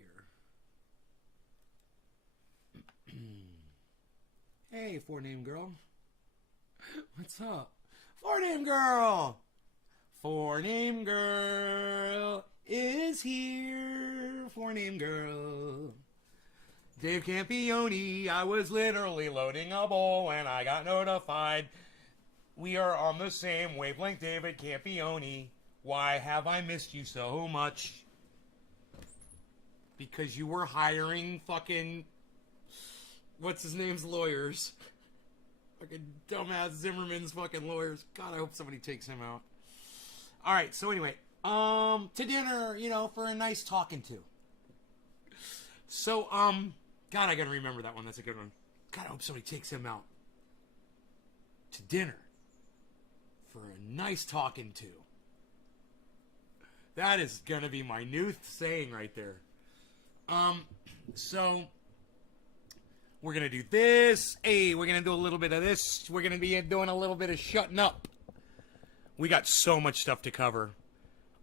here. Hey, four-name girl. What's up? Four-name girl! Four-name girl is here. Four-name girl. Dave Campione, I was literally loading a bowl and I got notified. We are on the same wavelength, David Campione. Why have I missed you so much? Because you were hiring fucking... What's his name's lawyers? Fucking dumbass Zimmerman's fucking lawyers. God, I hope somebody takes him out. Alright, so anyway. To dinner, you know, for a nice talking to. So, God, I gotta remember that one. That's a good one. God, I hope somebody takes him out. To dinner. For a nice talking to. That is gonna be my new saying right there. So... We're going to do this. Hey, we're going to do a little bit of this. We're going to be doing a little bit of shutting up. We got so much stuff to cover.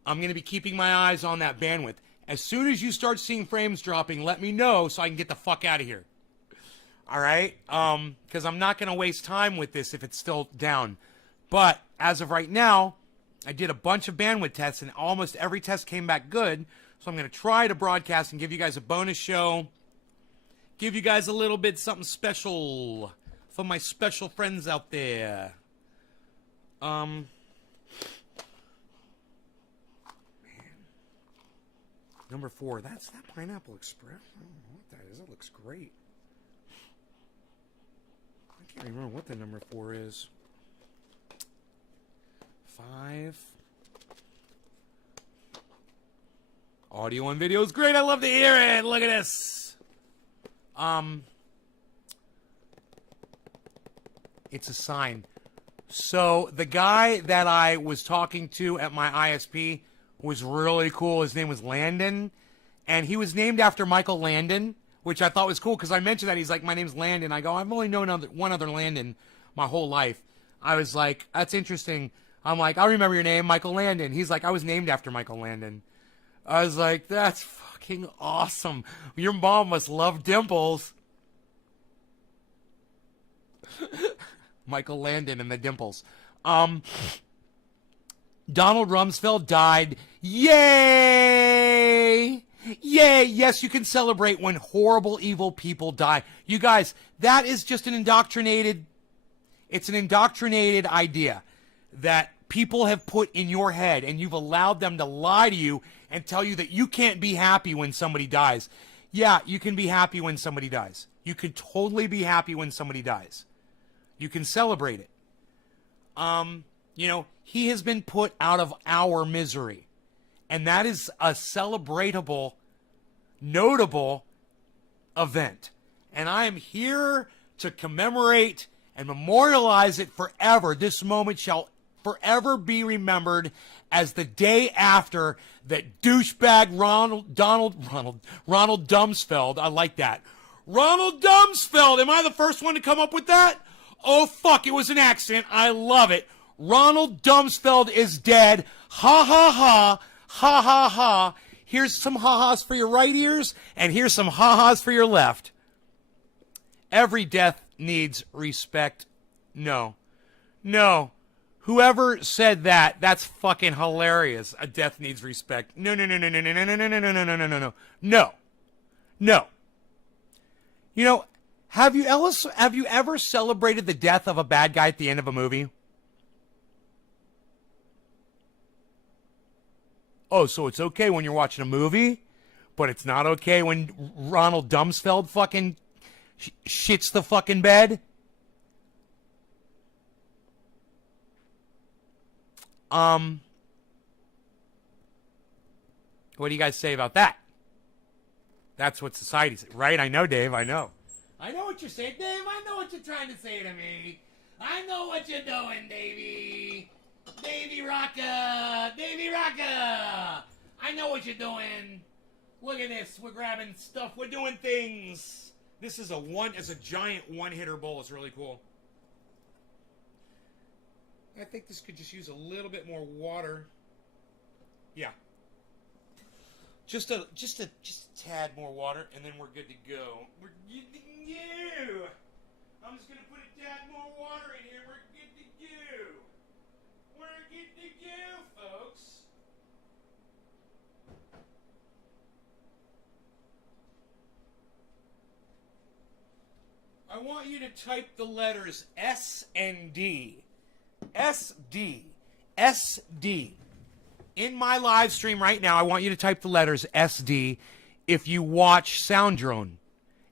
I'm going to be keeping my eyes on that bandwidth. As soon as you start seeing frames dropping, let me know so I can get the fuck out of here. All right? Because I'm not going to waste time with this if it's still down. But as of right now, I did a bunch of bandwidth tests, and almost every test came back good. So I'm going to try to broadcast and give you guys a bonus show. Give you guys a little bit something special for my special friends out there. Man. Number 4. That's that Pineapple Express. I don't know what that is. It looks great. I can't remember what the number 4 is. 5. Audio and video is great. I love to hear it. Look at this. It's a sign. So the guy that I was talking to at my ISP was really cool. His name was Landon, and he was named after Michael Landon, which I thought was cool because I mentioned that. He's like, my name's Landon. I go, I've only known one other Landon my whole life. I was like, that's interesting. I'm like, I remember your name, Michael Landon. He's like, I was named after Michael Landon. I was like, that's fucking awesome. Your mom must love dimples. Michael Landon and the dimples. Donald Rumsfeld died. Yay! Yay! Yes, you can celebrate when horrible, evil people die. You guys, that is just it's an indoctrinated idea that people have put in your head, and you've allowed them to lie to you and tell you that you can't be happy when somebody dies. Yeah, you can be happy when somebody dies. You can totally be happy when somebody dies. You can celebrate it. You know, he has been put out of our misery. And that is a celebratable, notable event. And I am here to commemorate and memorialize it forever. This moment shall forever be remembered as the day after that douchebag Ronald Rumsfeld. I like that. Ronald Rumsfeld. Am I the first one to come up with that? Oh, fuck. It was an accident. I love it. Ronald Rumsfeld is dead. Ha, ha, ha. Ha, ha, ha. Here's some ha-has for your right ears, and here's some ha-has for your left. Every death needs respect. No. No. Whoever said that, that's fucking hilarious. A death needs respect. No, no, no, no, no, no, no, no, no, no, no, no, no, no, no, no. No. No. You know, have you ever celebrated the death of a bad guy at the end of a movie? Oh, so it's okay when you're watching a movie, but it's not okay when Ronald Rumsfeld fucking shits the fucking bed? What do you guys say about that? That's what society says, right? I know, Dave, I know. I know what you're saying, Dave. I know what you're trying to say to me. I know what you're doing, Davey. Davey Rocka! Davey Rocka! I know what you're doing. Look at this. We're grabbing stuff. We're doing things. This is a giant one-hitter bowl. It's really cool. I think this could just use a little bit more water. Yeah. Just a tad more water, and then we're good to go. We're good to go. I'm just gonna put a tad more water in here. We're good to go. We're good to go, folks. I want you to type the letters S and D. SD. SD. In my live stream right now, I want you to type the letters SD if you watch Sound Drone.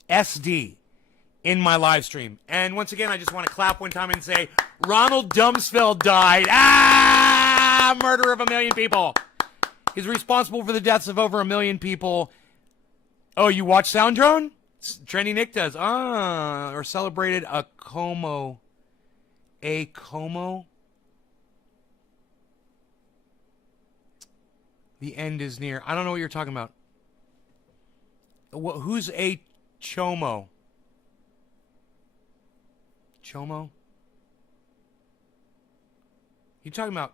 SD. In my live stream. And once again, I just want to clap one time and say, Ronald Rumsfeld died. Murder of 1 million people. He's responsible for the deaths of over 1 million people. Oh, you watch Sound Drone? Trendy Nick does. Or celebrated a Como. A Como? The end is near. I don't know what you're talking about. Who's a Chomo? Chomo? You talking about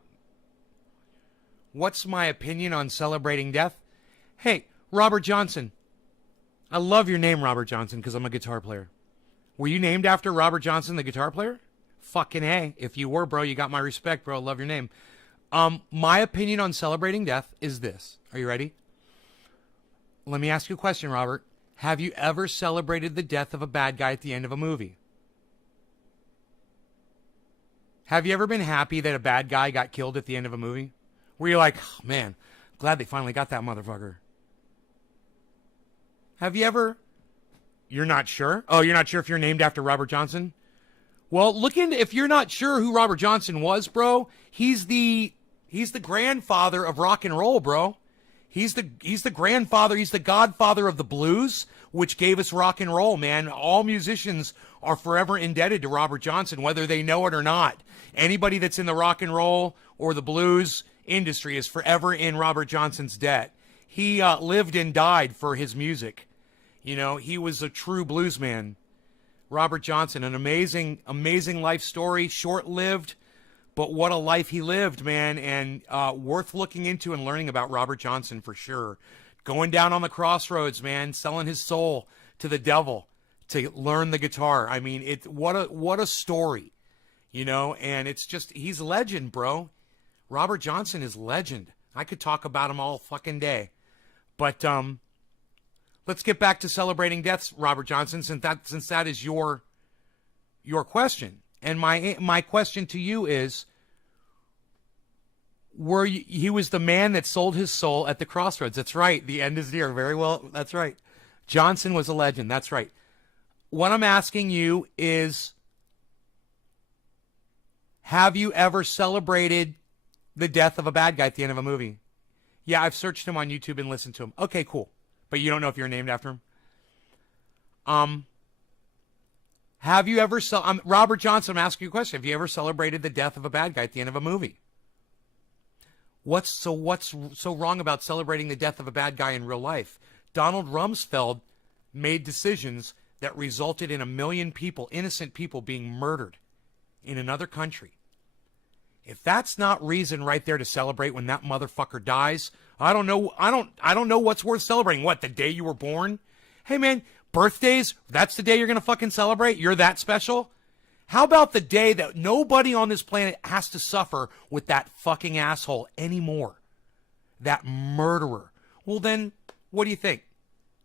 what's my opinion on celebrating death? Hey, Robert Johnson. I love your name, Robert Johnson, because I'm a guitar player. Were you named after Robert Johnson, the guitar player? Fucking A. If you were, bro, you got my respect, bro. I love your name. My opinion on celebrating death is this. Are you ready? Let me ask you a question, Robert. Have you ever celebrated the death of a bad guy at the end of a movie? Have you ever been happy that a bad guy got killed at the end of a movie? Where you're like, oh, man, glad they finally got that motherfucker. Have you ever? You're not sure? Oh, you're not sure if you're named after Robert Johnson? Well, look into, if you're not sure who Robert Johnson was, bro, he's the grandfather of rock and roll, bro. He's the grandfather, he's the godfather of the blues, which gave us rock and roll, man. All musicians are forever indebted to Robert Johnson, whether they know it or not. Anybody that's in the rock and roll or the blues industry is forever in Robert Johnson's debt. He lived and died for his music. You know, he was a true blues man. Robert Johnson, an amazing, amazing life story, short-lived, but what a life he lived, man, and worth looking into and learning about Robert Johnson for sure. Going down on the crossroads, man, selling his soul to the devil to learn the guitar. I mean, what a story, you know, and it's just, he's a legend, bro. Robert Johnson is legend. I could talk about him all fucking day. But let's get back to celebrating deaths, Robert Johnson, since that is your question. And my question to you is, he was the man that sold his soul at the crossroads. That's right. The end is near. Very well. That's right. Johnson was a legend. That's right. What I'm asking you is, have you ever celebrated the death of a bad guy at the end of a movie? Yeah, I've searched him on YouTube and listened to him. Okay, cool. But you don't know if you're named after him? Have you ever, Robert Johnson, I'm asking you a question. Have you ever celebrated the death of a bad guy at the end of a movie? What's so wrong about celebrating the death of a bad guy in real life? Donald Rumsfeld made decisions that resulted in 1 million people, innocent people, being murdered in another country. If that's not reason right there to celebrate when that motherfucker dies, I don't know what's worth celebrating. What, the day you were born? Hey man, birthdays, that's the day you're going to fucking celebrate? You're that special? How about the day that nobody on this planet has to suffer with that fucking asshole anymore? That murderer. Well then, what do you think?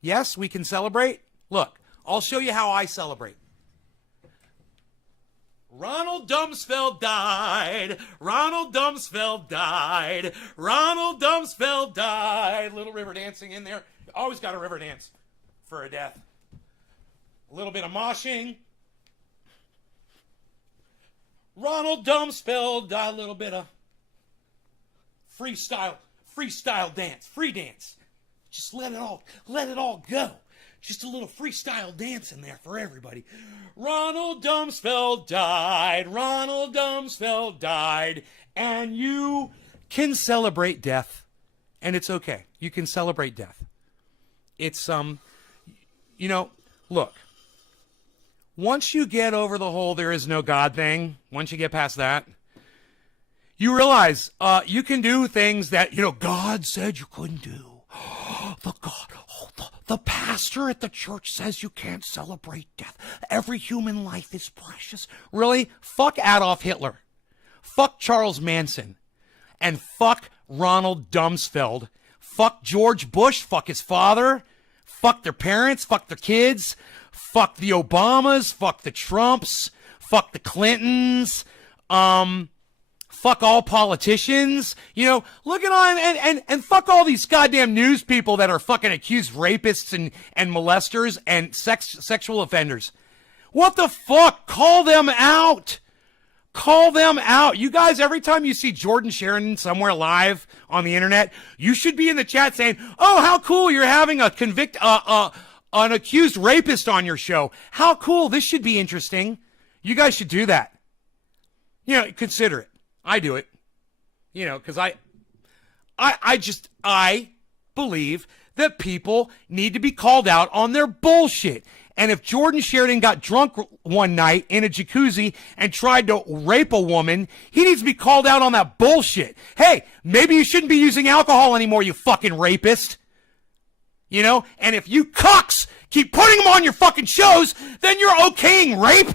Yes, we can celebrate? Look, I'll show you how I celebrate. Ronald Rumsfeld died. Ronald Rumsfeld died. Ronald Rumsfeld died. Little river dancing in there. Always got a river dance for a death. A little bit of moshing. Ronald Rumsfeld died. A little bit of freestyle dance, free dance. Just let it all go. Just a little freestyle dance in there for everybody. Ronald Rumsfeld died. Ronald Rumsfeld died. And you can celebrate death. And it's okay. You can celebrate death. It's, you know, look. Once you get over the whole there is no God thing, once you get past that, you realize you can do things that, you know, God said you couldn't do. the pastor at the church says you can't celebrate death. Every human life is precious. Really? Fuck Adolf Hitler. Fuck Charles Manson. And fuck Ronald Rumsfeld. Fuck George Bush. Fuck his father. Fuck their parents. Fuck their kids. Fuck the Obamas. Fuck the Trumps. Fuck the Clintons. Fuck all politicians. You know, look at on and fuck all these goddamn news people that are fucking accused rapists and molesters and sexual offenders. What the fuck? Call them out. Call them out. You guys, every time you see Jordan Sheridan somewhere live on the internet, you should be in the chat saying, "Oh, how cool you're having a an accused rapist on your show. How cool. This should be interesting." You guys should do that. You know, consider it. I do it. You know, because I believe that people need to be called out on their bullshit. And if Jordan Sheridan got drunk one night in a jacuzzi and tried to rape a woman, he needs to be called out on that bullshit. Hey, maybe you shouldn't be using alcohol anymore, you fucking rapist. You know? And if you cucks keep putting them on your fucking shows, then you're okaying rape.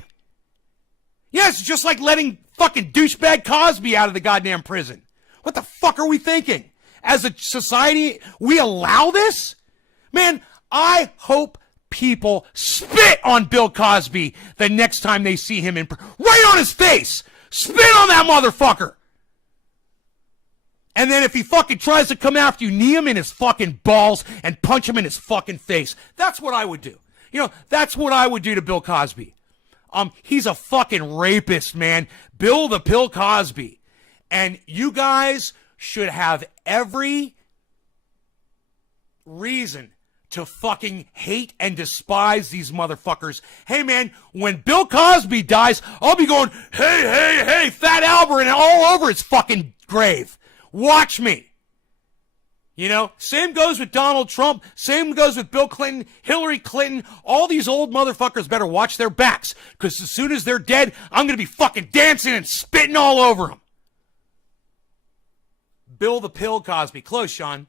Yes, yeah, just like letting fucking douchebag Cosby out of the goddamn prison. What the fuck are we thinking? As a society, we allow this? Man, I hope people spit on Bill Cosby the next time they see him right on his face. Spit on that motherfucker. And then if he fucking tries to come after you, knee him in his fucking balls and punch him in his fucking face. That's what I would do. You know, that's what I would do to Bill Cosby. He's a fucking rapist, man. Bill the Pill Cosby. And you guys should have every reason to fucking hate and despise these motherfuckers. Hey, man, when Bill Cosby dies, I'll be going, hey, Fat Albert, and all over his fucking grave. Watch me. You know, same goes with Donald Trump. Same goes with Bill Clinton, Hillary Clinton. All these old motherfuckers better watch their backs, because as soon as they're dead, I'm going to be fucking dancing and spitting all over them. Bill the Pill Cosby. Close, Sean.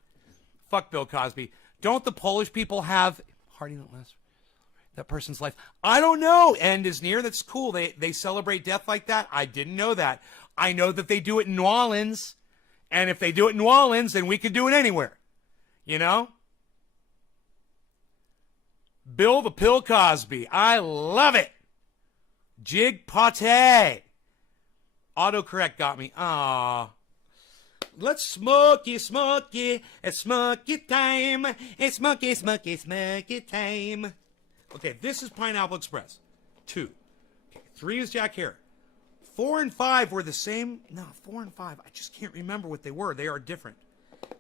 Fuck Bill Cosby. Don't the Polish people have Hardy not last that person's life? I don't know. End is near. That's cool. They celebrate death like that. I didn't know that. I know that they do it in New Orleans. And if they do it in New Orleans, then we could do it anywhere. You know? Bill the Pill Cosby. I love it. Jig Pate. Autocorrect got me. Aww. Let's smoky. It's smoky time. It's smoky time. Okay, this is Pineapple Express. 2. Okay, 3 is Jack Hare. 4 and 5 were the same. No, 4 and 5. I just can't remember what they were. They are different.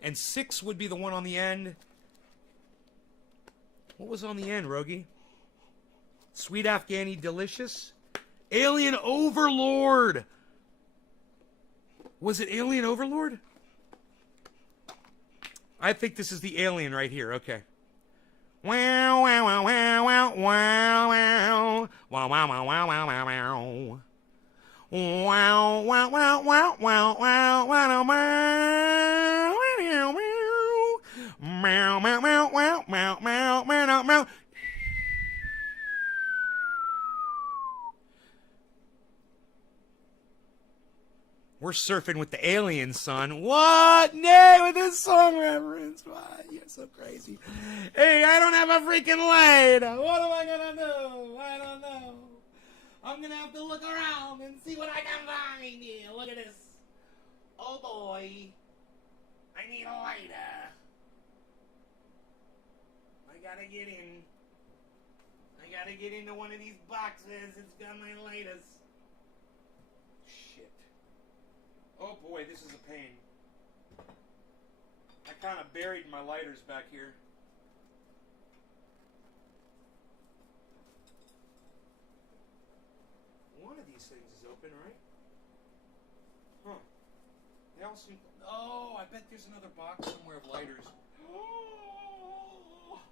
And 6 would be the one on the end. What was on the end, Rogie? Sweet Afghani Delicious? Alien Overlord. Was it Alien Overlord? I think this is the alien right here. Okay. Wow, wow, wow, wow, wow, wow, wow. Wow, wow, wow, wow, wow, wow, wow. Wow, wow, wow, wow, wow, wow, wow, meow, meow, meow, meow, meow, meow, meow, meow. We're surfing with the aliens, son. What? Nay, with this song reference. What? You're so crazy. Hey, I don't have a freaking light. What am I gonna do? I don't know. I'm gonna have to look around and see what I can find here. Look at this. Oh boy. I need a lighter. I gotta get in. I gotta get into one of these boxes. It's got my lighters. Shit. Oh boy, this is a pain. I kind of buried my lighters back here. One of these things is open, right? Huh. They all seem... Oh, I bet there's another box somewhere of lighters.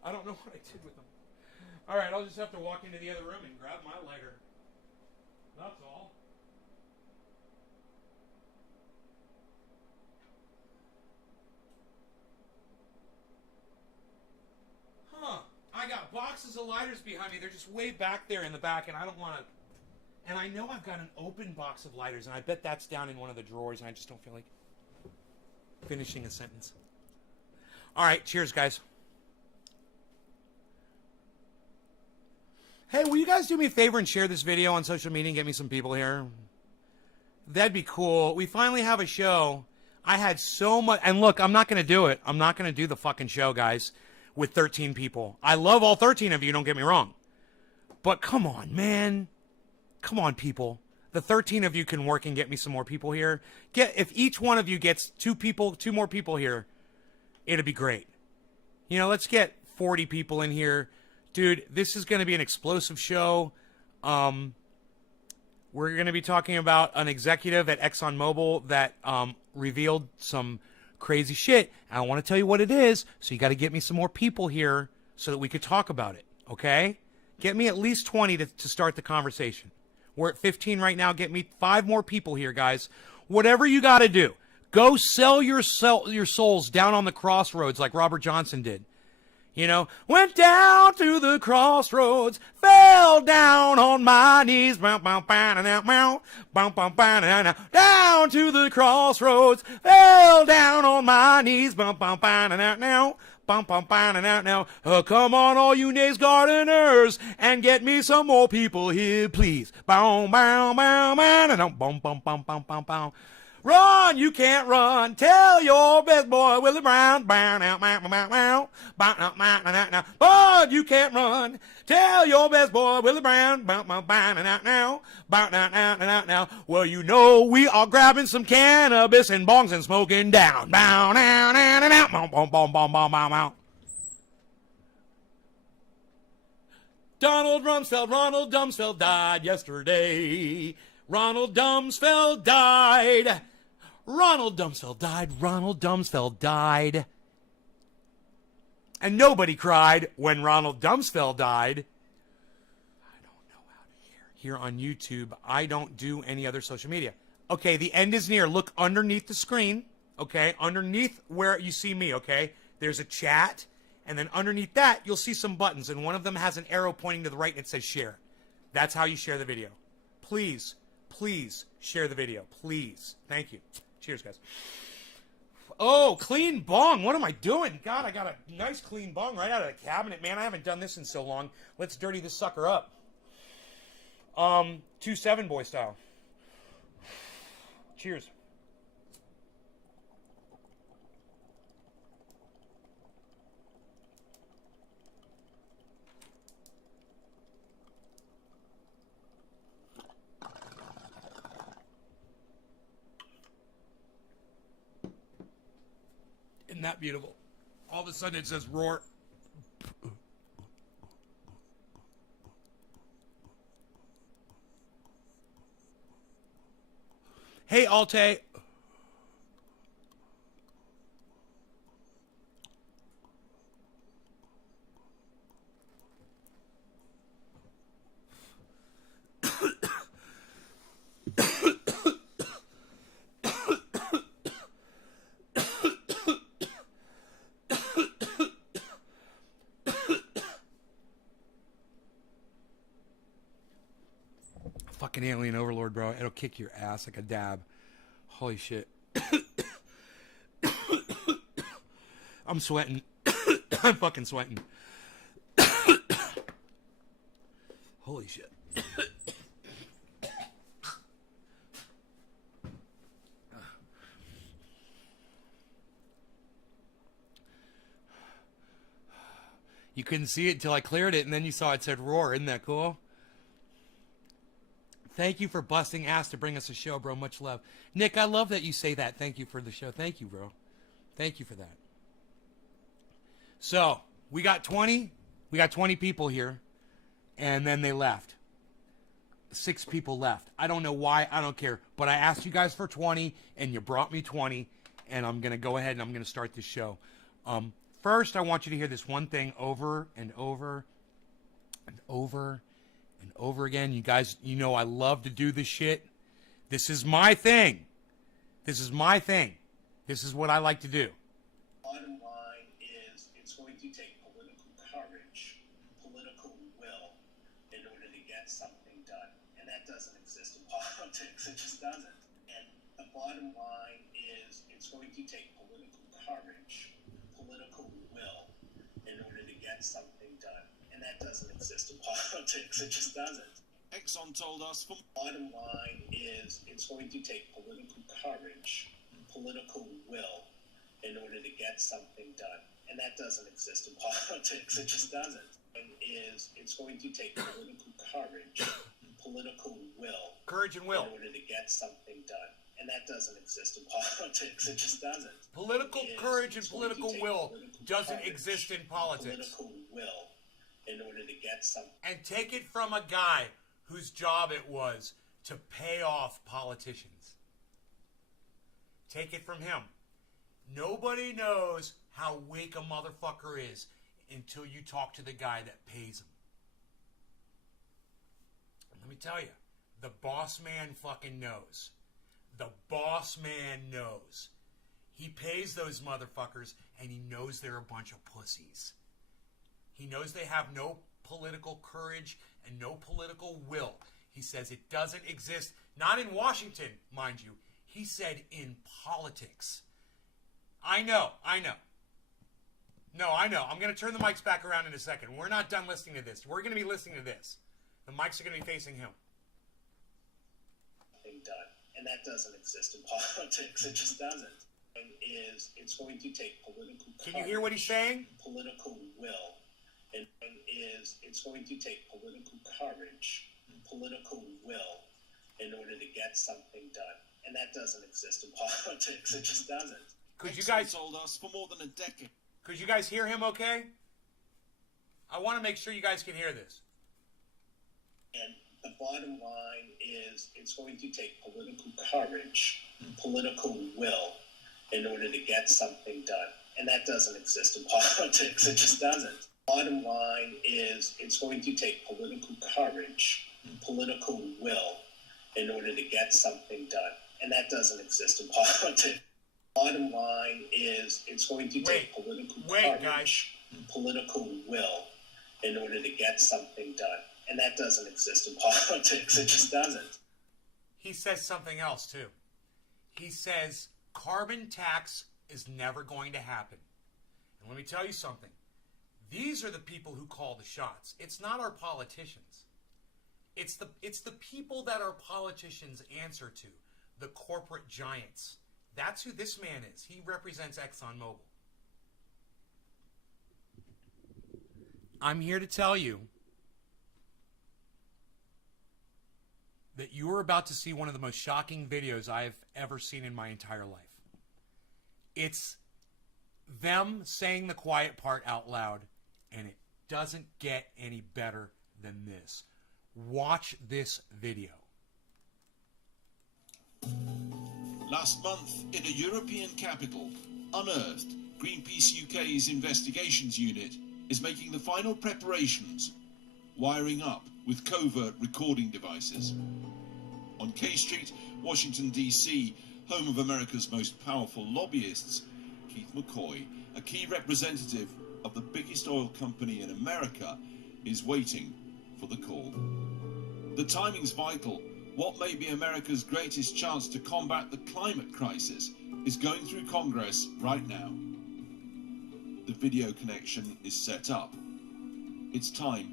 I don't know what I did with them. Alright, I'll just have to walk into the other room and grab my lighter. That's all. boxes of lighters behind me. They're just way back there in the back, and I don't want to. And I know I've got an open box of lighters, and I bet that's down in one of the drawers, and I just don't feel like finishing a sentence. All right, cheers, guys. Hey, will you guys do me a favor and share this video on social media and get me some people here? That'd be cool. We finally have a show. I had so much, and look, I'm not going to do it. I'm not going to do the fucking show, guys, with 13 people. I love all 13 of you, don't get me wrong. But come on, man. Come on, people. The 13 of you can work and get me some more people here. If each one of you gets two more people here, it'd be great. You know, let's get 40 people in here. Dude, this is going to be an explosive show. We're going to be talking about an executive at ExxonMobil that revealed some crazy shit. I want to tell you what it is, so you got to get me some more people here so that we could talk about it, okay? Get me at least 20 to start the conversation. We're at 15 right now. Get me 5 more people here, guys. Whatever you got to do, go sell your souls down on the crossroads like Robert Johnson did. You know, went down to the crossroads, fell down on my knees, down to the crossroads, fell down on my knees, come on, all you Nays gardeners, and get me some more people here, please. Run, you can't run. Tell your best boy Willie Brown. Bud, you can't run. Tell your best boy Willie Brown. Well, you know we are grabbing some cannabis and bongs and smoking down. Ronald Rumsfeld died yesterday. Ronald Rumsfeld died. Ronald Rumsfeld died. And nobody cried when Ronald Rumsfeld died. I don't know how to hear. Here on YouTube, I don't do any other social media. Okay, the end is near. Look underneath the screen, okay? Underneath where you see me, okay? There's a chat, and then underneath that, you'll see some buttons, and one of them has an arrow pointing to the right, and it says share. That's how you share the video. Please share the video. Please. Thank you. Cheers, guys. Oh, clean bong. What am I doing? God, I got a nice clean bong right out of the cabinet, man. I haven't done this in so long. Let's dirty this sucker up. 2-7 boy style. Cheers. Isn't that beautiful? All of a sudden it says roar. Hey, Alte. Fucking alien overlord, bro. It'll kick your ass like a dab. Holy shit. I'm sweating. I'm fucking sweating. Holy shit. You couldn't see it until I cleared it, and then you saw it said roar. Isn't that cool? Thank you for busting ass to bring us a show, bro. Much love. Nick, I love that you say that. Thank you for the show. Thank you, bro. Thank you for that. So, we got 20 people here, and then they left. 6 people left. I don't know why. I don't care. But I asked you guys for 20, and you brought me 20, and I'm going to go ahead and I'm going to start this show. First, I want you to hear this one thing over and over and over and over again. You guys, you know I love to do this shit. This is my thing. This is my thing. This is what I like to do. Bottom line is it's going to take political courage, political get something done. And that doesn't exist in politics. It just doesn't. And the bottom line is it's going to take political courage, political will, in order to get something done. And that doesn't exist in politics. It just doesn't. Exxon told us from... Bottom line is it's going to take political courage, political will, in order to get something done. And that doesn't exist in politics. It just doesn't. And it's going to take political courage, political will. Courage and will. In order to get something done. And that doesn't exist in politics. It just doesn't. Political courage and political will doesn't exist in politics. Political will in order to get something. And take it from a guy whose job it was to pay off politicians. Take it from him. Nobody knows how weak a motherfucker is until you talk to the guy that pays him. And let me tell you, the boss man fucking knows. The boss man knows. He pays those motherfuckers, and he knows they're a bunch of pussies. He knows they have no political courage and no political will. He says it doesn't exist, not in Washington, mind you. He said in politics. I know. No, I know. I'm going to turn the mics back around in a second. We're not done listening to this. We're going to be listening to this. The mics are going to be facing him. Done. And that doesn't exist in politics. It just doesn't. And it's going to take political courage. Can you hear what he's saying? Political will. And it's going to take political courage, political will, in order to get something done. And that doesn't exist in politics. It just doesn't. Could you guys told us for more than a decade? Could you guys hear him okay? I want to make sure you guys can hear this. And the bottom line is it's going to take political courage, political will, in order to get something done. And that doesn't exist in politics. It just doesn't. Bottom line is it's going to take political courage, political will, in order to get something done. And that doesn't exist in politics. Bottom line is it's going to take political courage, political will, in order to get something done. And that doesn't exist in politics. It just doesn't. He says something else, too. He says carbon tax is never going to happen. And let me tell you something. These are the people who call the shots. It's not our politicians. It's the people that our politicians answer to, the corporate giants. That's who this man is. He represents ExxonMobil. I'm here to tell you that you are about to see one of the most shocking videos I've ever seen in my entire life. It's them saying the quiet part out loud, and it doesn't get any better than this. Watch this video. Last month, in a European capital, Unearthed, Greenpeace UK's investigations unit, is making the final preparations, wiring up with covert recording devices. On K Street, Washington, D.C., home of America's most powerful lobbyists, Keith McCoy, a key representative of the biggest oil company in America, is waiting for the call. The timing's vital. What may be America's greatest chance to combat the climate crisis is going through Congress right now. The video connection is set up. It's time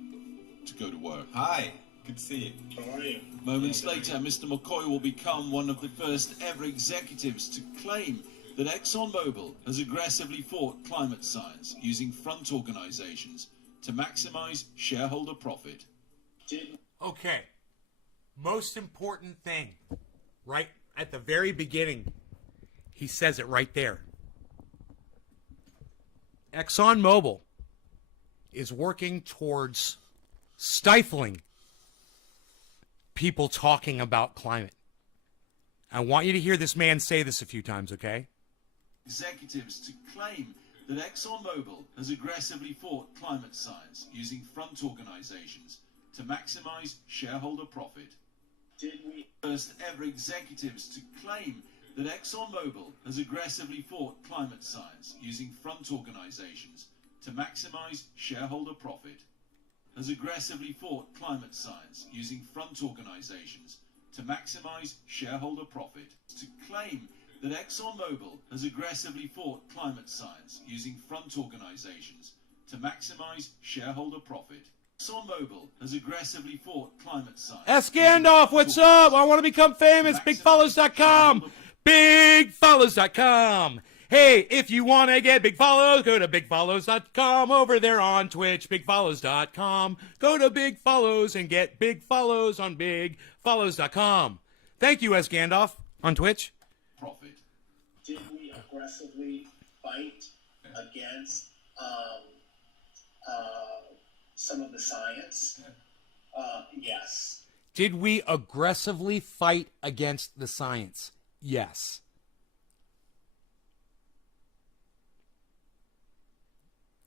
to go to work. Hi, good to see you. How are you? Moments later, Mr. McCoy will become one of the first ever executives to claim that ExxonMobil has aggressively fought climate science using front organizations to maximize shareholder profit. Okay. Most important thing, right at the very beginning, he says it right there. ExxonMobil is working towards stifling people talking about climate. I want you to hear this man say this a few times, okay? Executives to claim that ExxonMobil has aggressively fought climate science using front organizations to maximize shareholder profit. First ever executives to claim that ExxonMobil has aggressively fought climate science using front organizations to maximize shareholder profit. has aggressively fought climate science using front organizations to maximize shareholder profit. To claim that ExxonMobil has aggressively fought climate science using front organizations to maximize shareholder profit. ExxonMobil has aggressively fought climate science. S. Gandalf, what's up? I want to become famous. BigFollows.com. BigFollows.com. Hey, if you want to get big follows, go to BigFollows.com. Over there on Twitch, BigFollows.com. Go to Big Follows and get big follows on BigFollows.com. Thank you, S. Gandalf, on Twitch. Profit. Did we aggressively fight against some of the science? Yes. Did we aggressively fight against the science? Yes.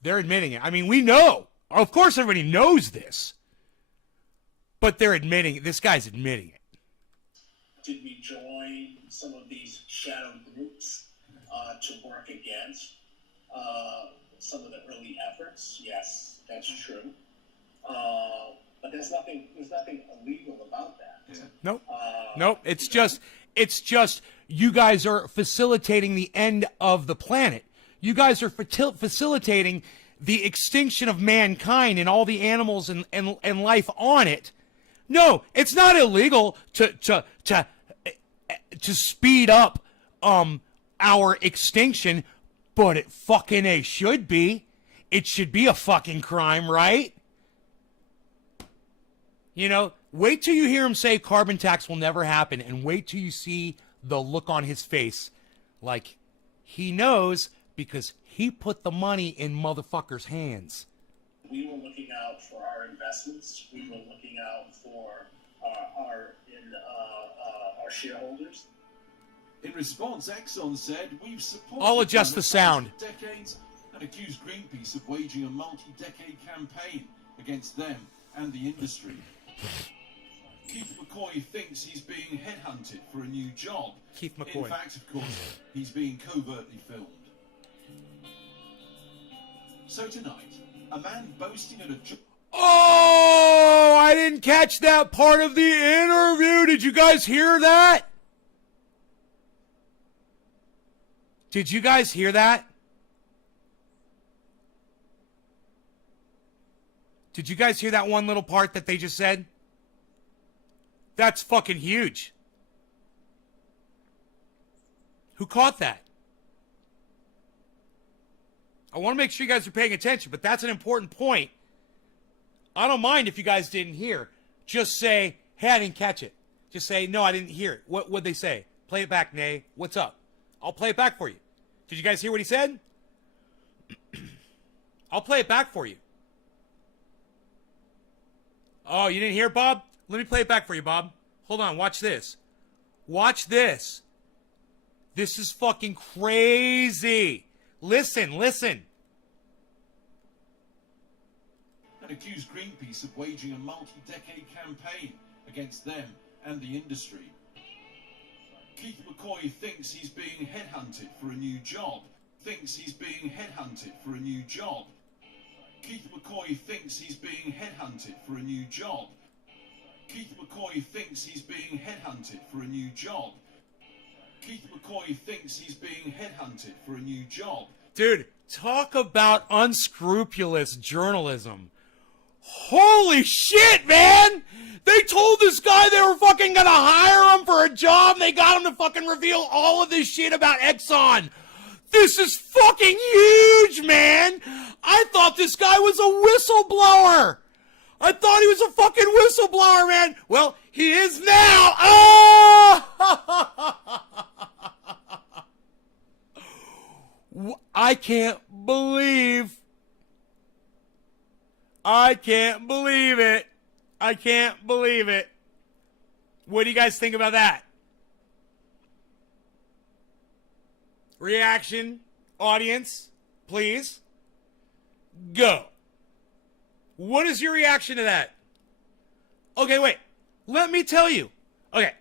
They're admitting it. I mean, we know. Of course, everybody knows this. But they're admitting it. This guy's admitting it. Did we join some of these shadow groups to work against some of the early efforts? Yes, that's true. But there's nothing illegal about that. Yeah. Nope. Nope. It's just you guys are facilitating the end of the planet. You guys are facilitating the extinction of mankind and all the animals and life on it. No, it's not illegal to speed up our extinction, but it fucking should be. It should be a fucking crime, right? You know, wait till you hear him say carbon tax will never happen, and wait till you see the look on his face like he knows because he put the money in motherfuckers' hands. We were looking out for our investments. We were looking out for our shareholders. In response, Exxon said, we've supported... I'll adjust the sound. ...for decades and accused Greenpeace of waging a multi-decade campaign against them and the industry. Keith McCoy thinks he's being headhunted for a new job. Keith McCoy. In fact, of course, he's being covertly filmed. So tonight, a man boasting at a job... Oh, I didn't catch that part of the interview. Did you guys hear that? Did you guys hear that? Did you guys hear that one little part that they just said? That's fucking huge. Who caught that? I want to make sure you guys are paying attention, but that's an important point. I don't mind if you guys didn't hear. Just say, hey, I didn't catch it. Just say, no, I didn't hear it. What'd they say? Play it back, Nay. What's up? I'll play it back for you. Did you guys hear what he said? I'll play it back for you. Oh, you didn't hear it, Bob? Let me play it back for you, Bob. Hold on, watch this. Watch this. This is fucking crazy. Listen. And accused Greenpeace of waging a multi-decade campaign against them and the industry. Keith McCoy thinks he's being headhunted for a new job. Keith McCoy thinks he's being headhunted for a new job. Keith McCoy thinks he's being headhunted for a new job. Keith McCoy thinks he's being headhunted for a new job. Dude, talk about unscrupulous journalism. Holy shit, man! They told this guy they were fucking gonna hire him for a job. They got him to fucking reveal all of this shit about Exxon. This is fucking huge, man! I thought this guy was a whistleblower. I thought he was a fucking whistleblower, man. Well, he is now. Oh! I can't believe it. I can't believe it. What do you guys think about that? Reaction, audience, please. Go. What is your reaction to that? Okay, wait. Let me tell you. Okay.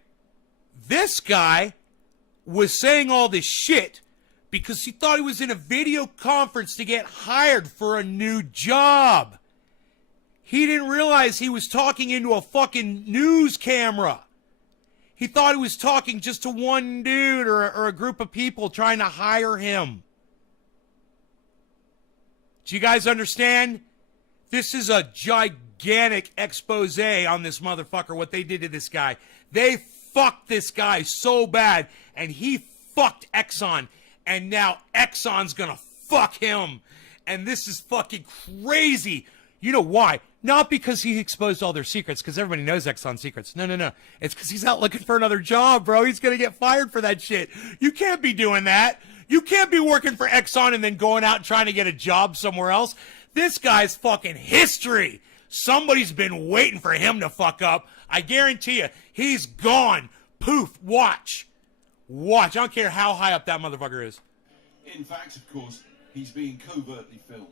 This guy was saying all this shit because he thought he was in a video conference to get hired for a new job. He didn't realize he was talking into a fucking news camera. He thought he was talking just to one dude or a group of people trying to hire him. Do you guys understand? This is a gigantic expose on this motherfucker, what they did to this guy. They fucked this guy so bad, and he fucked Exxon, and now Exxon's gonna fuck him. And this is fucking crazy. You know why? Not because he exposed all their secrets, because everybody knows Exxon's secrets. No. It's because he's out looking for another job, bro. He's gonna get fired for that shit. You can't be doing that. You can't be working for Exxon and then going out and trying to get a job somewhere else. This guy's fucking history. Somebody's been waiting for him to fuck up. I guarantee you, he's gone. Poof, watch. Watch. I don't care how high up that motherfucker is. In fact, of course, he's being covertly filmed.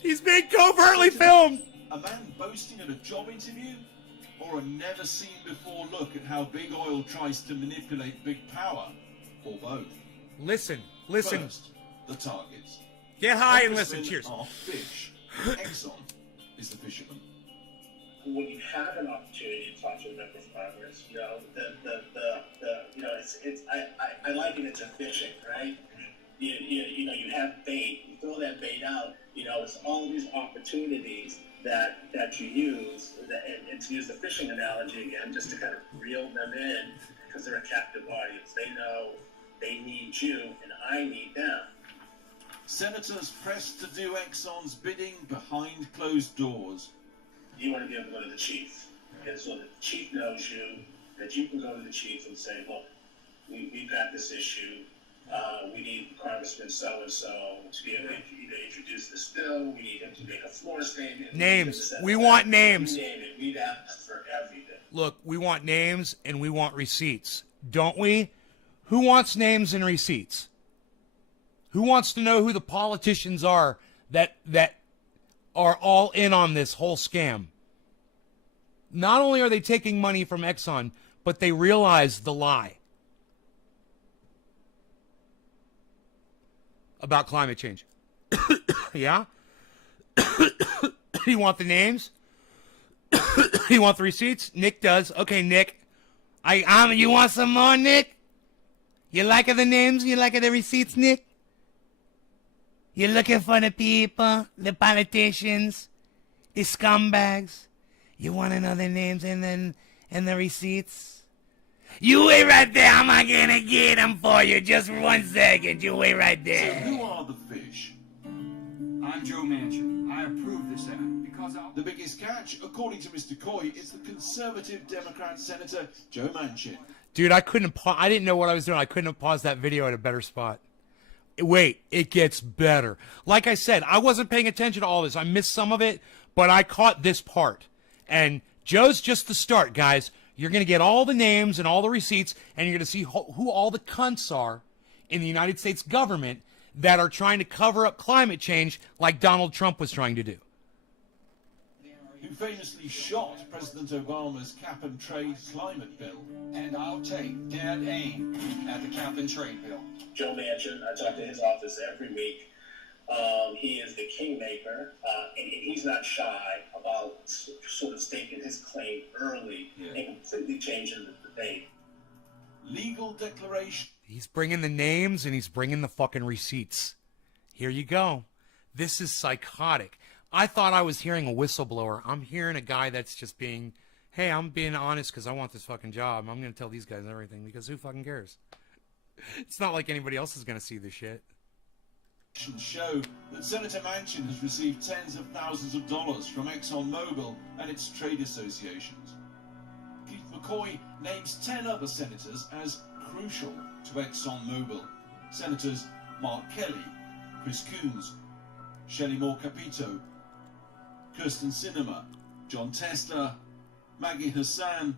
He's being covertly filmed. A man boasting at a job interview? Or a never-seen-before look at how big oil tries to manipulate big power? Or both? Listen. First, the targets. Get high and listen. Congressmen Cheers. are fish. Exxon is the fisherman. When you have an opportunity to talk to a member of Congress, you know, I liken it to fishing, right? You have bait, you throw that bait out, it's all these opportunities that you use, and to use the fishing analogy again, just to kind of reel them in, because they're a captive audience. They know they need you, and I need them. Senators pressed to do Exxon's bidding behind closed doors. You want to be able to go to the chief, and so the chief knows you, that you can go to the chief and say, look, we've got this issue. We need Congressman so-and-so to be able to introduce this bill. We need him to make a floor statement. Names. We want names. You name it. We'd ask for everything. Look, we want names and we want receipts. Don't we? Who wants names and receipts? Who wants to know who the politicians are that are all in on this whole scam? Not only are they taking money from Exxon, but they realize the lie about climate change. Yeah? You want the names? You want the receipts? Nick does. Okay, Nick. You want some more, Nick? You like the names? You like the receipts, Nick? You're looking for the people, the politicians, the scumbags. You want to know their names and the receipts? You wait right there. I'm not gonna get them for you. Just for 1 second. You wait right So there. who are the fish? I'm Joe Manchin. I approve this act because The biggest catch, according to Mr. Coy, is the conservative Democrat Senator Joe Manchin. Dude, I didn't know what I was doing. I couldn't have paused that video at a better spot. Wait, it gets better. Like I said, I wasn't paying attention to all this. I missed some of it, but I caught this part. And Joe's just the start, guys. You're going to get all the names and all the receipts, and you're going to see who all the cunts are in the United States government that are trying to cover up climate change like Donald Trump was trying to do. Who famously shot President Obama's cap-and-trade climate bill. and I'll take dead aim at the cap and trade bill. Joe Manchin, I talk to his office every week. He is the kingmaker, and he's not shy about sort of stating his claim early and completely changing the debate. Legal declaration. He's bringing the names and he's bringing the fucking receipts. Here you go. This is psychotic. I thought I was hearing a whistleblower. I'm hearing a guy that's just being, hey, I'm being honest because I want this fucking job. I'm going to tell these guys everything because who fucking cares? It's not like anybody else is going to see this shit. Show that Senator Manchin has received tens of thousands of dollars from ExxonMobil and its trade associations. Keith McCoy names 10 other senators as crucial to ExxonMobil. Senators Mark Kelly, Chris Coons, Shelley Moore Capito, Kirsten Sinema, John Tester, Maggie Hassan,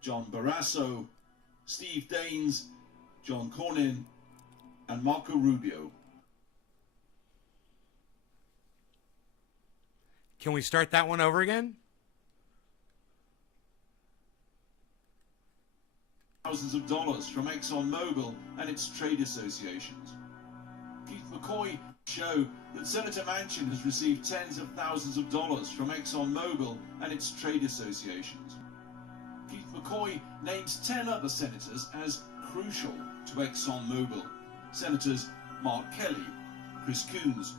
John Barrasso, Steve Daines, John Cornyn, and Marco Rubio. Can we start that one over again? Thousands of dollars from ExxonMobil and its trade associations. Keith McCoy McCoy show that Senator Manchin has received tens of thousands of dollars from ExxonMobil and its trade associations. Keith McCoy names 10 other senators as crucial to ExxonMobil. Senators Mark Kelly, Chris Coons,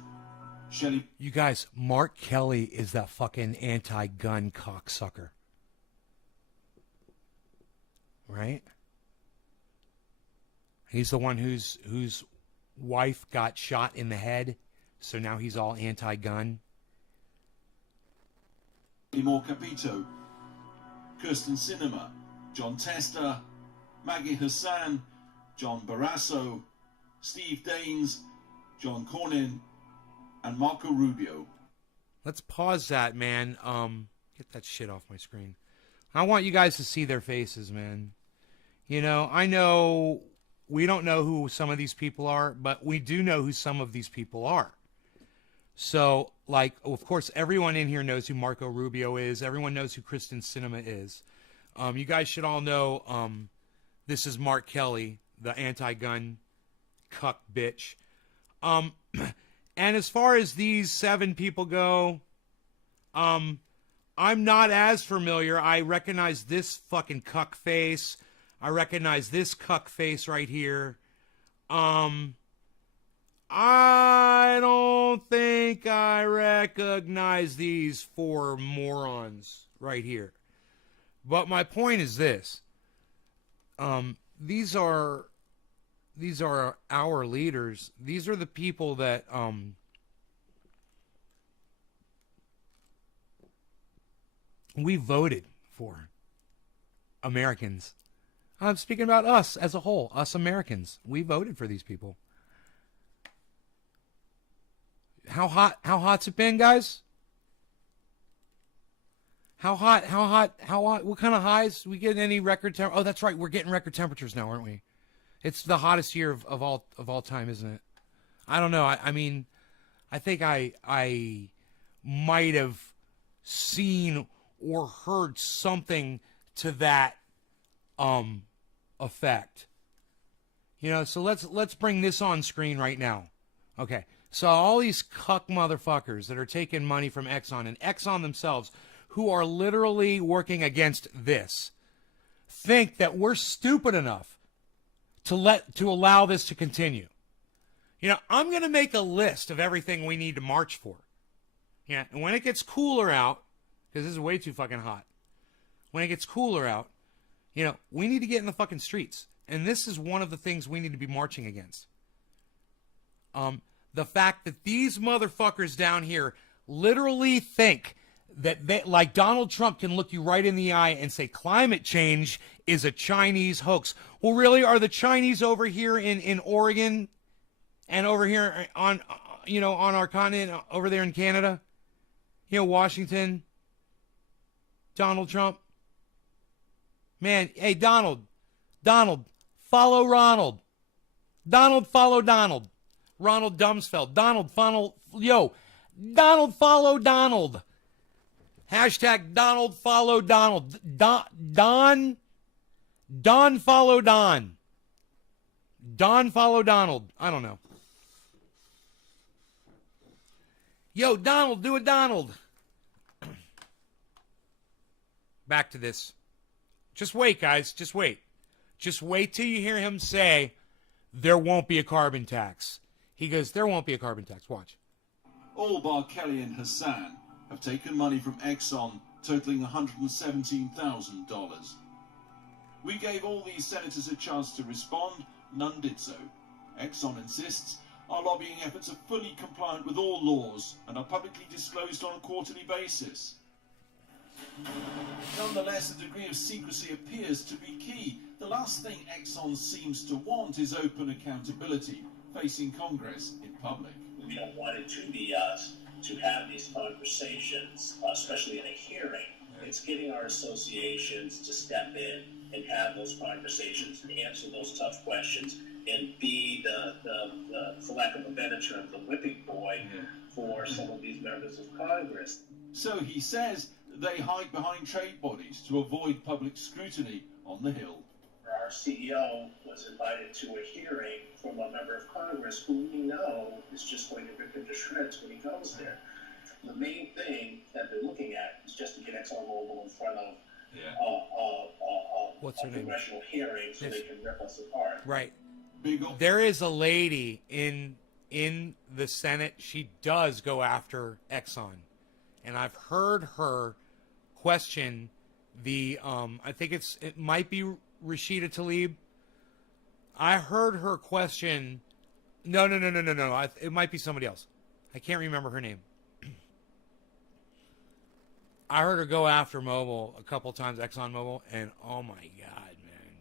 Shelley... You guys, Mark Kelly is that fucking anti-gun cocksucker. Right? He's the one whose wife got shot in the head, so now he's all anti-gun. More Capito, Kirsten Sinema, John Tester, Maggie Hassan, John Barrasso, Steve Daines, John Cornyn, and Marco Rubio. Let's pause that, man. Get that shit off my screen. I want you guys to see their faces, man. You know, I know we don't know who some of these people are, but we do know who some of these people are. So, like, of course, everyone in here knows who Marco Rubio is. Everyone knows who Kristen Sinema is. You guys should all know this is Mark Kelly, the anti-gun cuck bitch. And as far as these 7 people go, I'm not as familiar. I recognize this fucking cuck face. I recognize this cuck face right here. I don't think I recognize these 4 morons right here. But my point is this. These are our leaders. These are the people that we voted for. Americans. I'm speaking about us as a whole, us Americans. We voted for these people. How hot's it been, guys? How hot? What kind of highs? We getting any record Oh, that's right. We're getting record temperatures now, aren't we? It's the hottest year of all time, isn't it? I don't know. I mean, I think I might have seen or heard something to that effect. You know, so let's bring this on screen right now. Okay. So all these cuck motherfuckers that are taking money from Exxon and Exxon themselves, who are literally working against this, think that we're stupid enough to allow this to continue. You know, I'm going to make a list of everything we need to march for. Yeah, and when it gets cooler out, because this is way too fucking hot, when it gets cooler out, you know, we need to get in the fucking streets. And this is one of the things we need to be marching against. The fact that these motherfuckers down here literally think that they, like Donald Trump can look you right in the eye and say climate change is a Chinese hoax. Well, really, are the Chinese over here in Oregon and over here on, you know, on our continent over there in Canada? You know, Washington, Donald Trump. Man, hey, Donald, follow Ronald. Donald, follow Donald. Ronald Rumsfeld. Donald, follow Donald. Hashtag Donald, follow Donald. Don, follow Don. Don, follow Donald. I don't know. Yo, Donald, do a Donald. Back to this. Just wait, guys. Just wait. Just wait till you hear him say, there won't be a carbon tax. He goes, there won't be a carbon tax. Watch. All bar Kelly and Hassan have taken money from Exxon totaling $117,000. We gave all these senators a chance to respond. None did so. Exxon insists our lobbying efforts are fully compliant with all laws and are publicly disclosed on a quarterly basis. Nonetheless, a degree of secrecy appears to be key. The last thing Exxon seems to want is open accountability, facing Congress in public. We don't want it to be us to have these conversations, especially in a hearing. It's getting our associations to step in and have those conversations and answer those tough questions and be the for lack of a better term, the whipping boy for some of these members of Congress. So he says they hide behind trade bodies to avoid public scrutiny on the Hill. Our our CEO was invited to a hearing from a member of Congress who we know is just going to rip him to shreds when he goes there. The main thing that they're looking at is just to get ExxonMobil in front of What's her a name? congressional hearing so they can rip us apart. Right. Big op- There is a lady in the Senate. She does go after Exxon, and I've heard her question the I think it might be Rashida Tlaib. I heard her question. No. It might be somebody else. I can't remember her name. I heard her go after Mobil a couple times, ExxonMobil, and oh my God, man,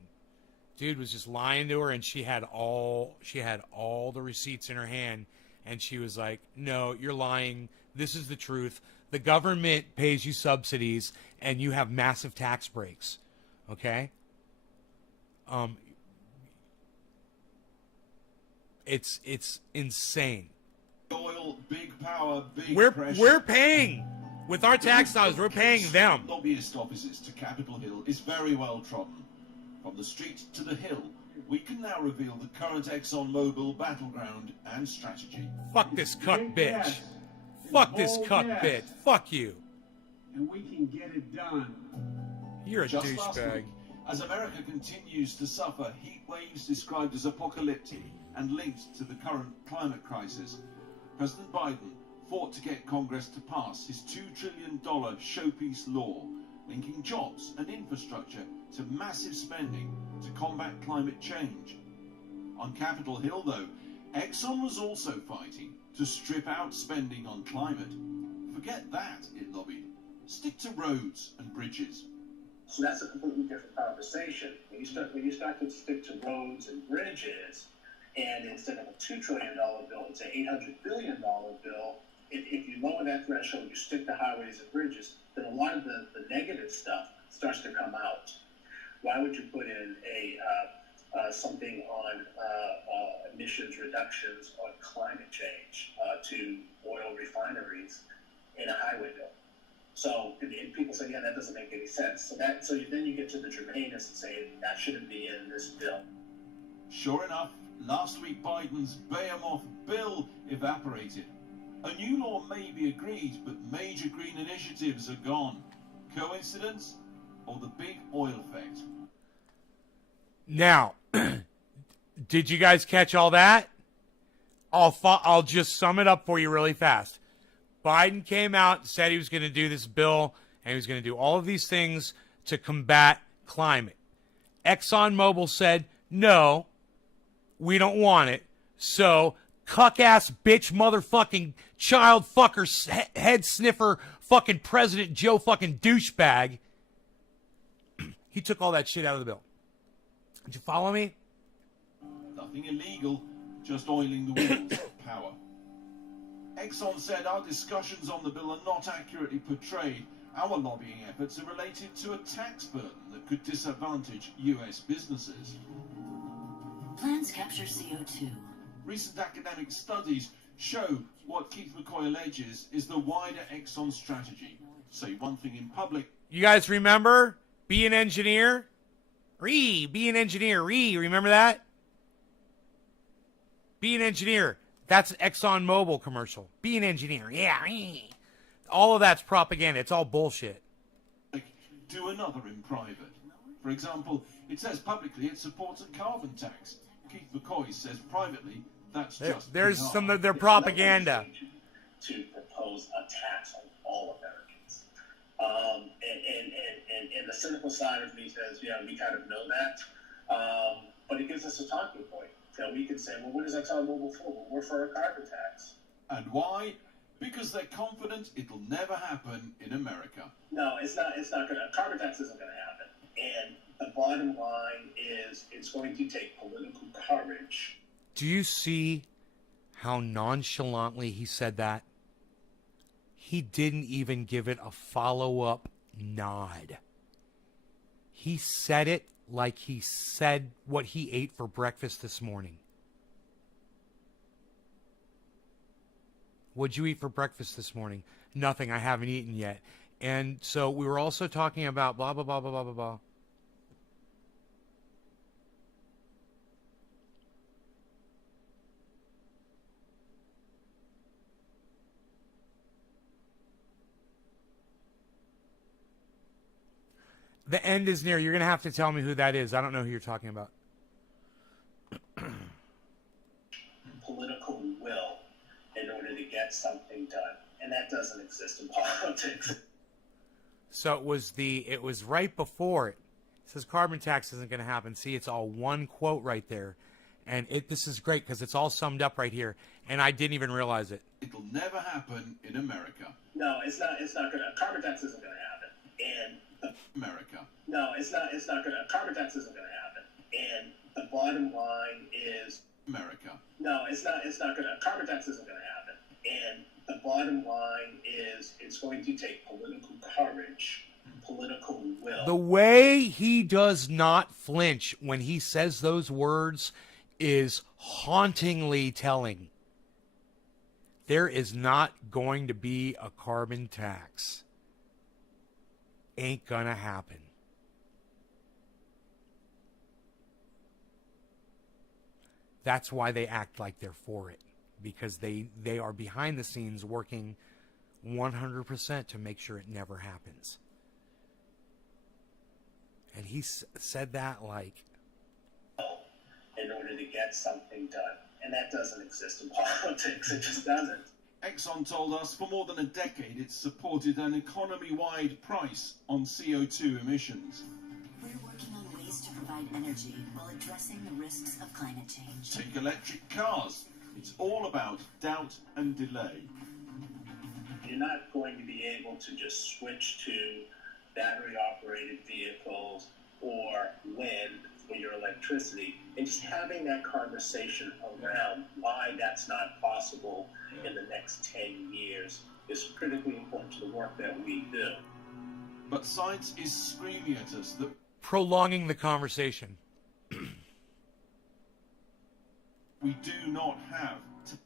dude was just lying to her, and she had all the receipts in her hand, and she was like, "No, you're lying. This is the truth. The government pays you subsidies, and you have massive tax breaks." Okay. It's insane. Oil, big power, big We're pressure. paying with our tax dollars. We're paying them. Lobbyist offices to Capitol Hill is very well trodden. From the street to the hill, we can now reveal the current ExxonMobil battleground and strategy. Fuck this cuck bitch. Yes. Fuck this Bold cuck yes. bitch. Fuck you. And we can get it done. You're a Just last douchebag. week, as America continues to suffer heat waves described as apocalyptic and linked to the current climate crisis, President Biden fought to get Congress to pass his $2 trillion showpiece law linking jobs and infrastructure to massive spending to combat climate change. On Capitol Hill, though, Exxon was also fighting to strip out spending on climate. Forget that, it lobbied. Stick to roads and bridges. So that's a completely different conversation. When you start to stick to roads and bridges, and instead of a $2 trillion bill, it's an $800 billion bill. If you lower that threshold, you stick to highways and bridges, then a lot of the negative stuff starts to come out. Why would you put in something on emissions reductions on climate change to oil refineries in a highway bill? So and people say, yeah, that doesn't make any sense. So then you get to the germaneness and say that shouldn't be in this bill. Sure enough, last week Biden's behemoth bill evaporated. A new law may be agreed, but major green initiatives are gone. Coincidence? Or the big oil effect? Now, did you guys catch all that? I'll just sum it up for you really fast. Biden came out and said he was going to do this bill, and he was going to do all of these things to combat climate. ExxonMobil said, no, we don't want it. So, cuck-ass bitch motherfucking child fucker head sniffer fucking President Joe fucking douchebag, he took all that shit out of the bill. Did you follow me? Nothing illegal, just oiling the wheels of power. Exxon said our discussions on the bill are not accurately portrayed. Our lobbying efforts are related to a tax burden that could disadvantage US businesses. Plans capture CO2. Recent academic studies show what Keith McCoy alleges is the wider Exxon strategy. Say one thing in public. You guys remember? Be an engineer? Be an engineer. Remember that? Be an engineer. That's an ExxonMobil commercial. Be an engineer. Yeah. All of that's propaganda. It's all bullshit. Do another in private. For example, it says publicly it supports a carbon tax. Keith McCoy says privately that's just There's bizarre. some of their propaganda. To propose a tax on all Americans. And the cynical side of me says, yeah, we kind of know that. But it gives us a talking point. We can say, well, what is ExxonMobil for? Well, we're for a carbon tax. And why? Because they're confident it'll never happen in America. No, it's not going to. Carbon tax isn't going to happen. And the bottom line is it's going to take political courage. Do you see how nonchalantly he said that? He didn't even give it a follow-up nod. He said it like he said what he ate for breakfast this morning. What'd you eat for breakfast this morning? Nothing. I haven't eaten yet. And so we were also talking about blah, blah, blah, blah, blah, blah, blah. The end is near. You're going to have to tell me who that is. I don't know who you're talking about. Political will in order to get something done. And that doesn't exist in politics. So it was right before it. It says carbon tax isn't going to happen. See, it's all one quote right there. And this is great because it's all summed up right here. And I didn't even realize it. It'll never happen in America. No, it's not going to. Carbon tax isn't going to happen. And America. no, it's not going to. Carbon tax isn't going to happen. And the bottom line is America. no, it's not going to. Carbon tax isn't going to happen. And the bottom line is it's going to take political courage, political will. The way he does not flinch when he says those words is hauntingly telling. There is not going to be a carbon tax. Ain't gonna happen. That's why they act like they're for it. Because they are behind the scenes working 100% to make sure it never happens. And he said that like... in order to get something done. And that doesn't exist in politics. It just doesn't. Exxon told us for more than a decade it's supported an economy-wide price on CO2 emissions. We're working on ways to provide energy while addressing the risks of climate change. Take electric cars. It's all about doubt and delay. You're not going to be able to just switch to battery-operated vehicles or wind for your electricity, and just having that conversation around why that's not possible in the next 10 years is critically important to the work that we do. But science is screaming at us that prolonging the conversation. we do not have to.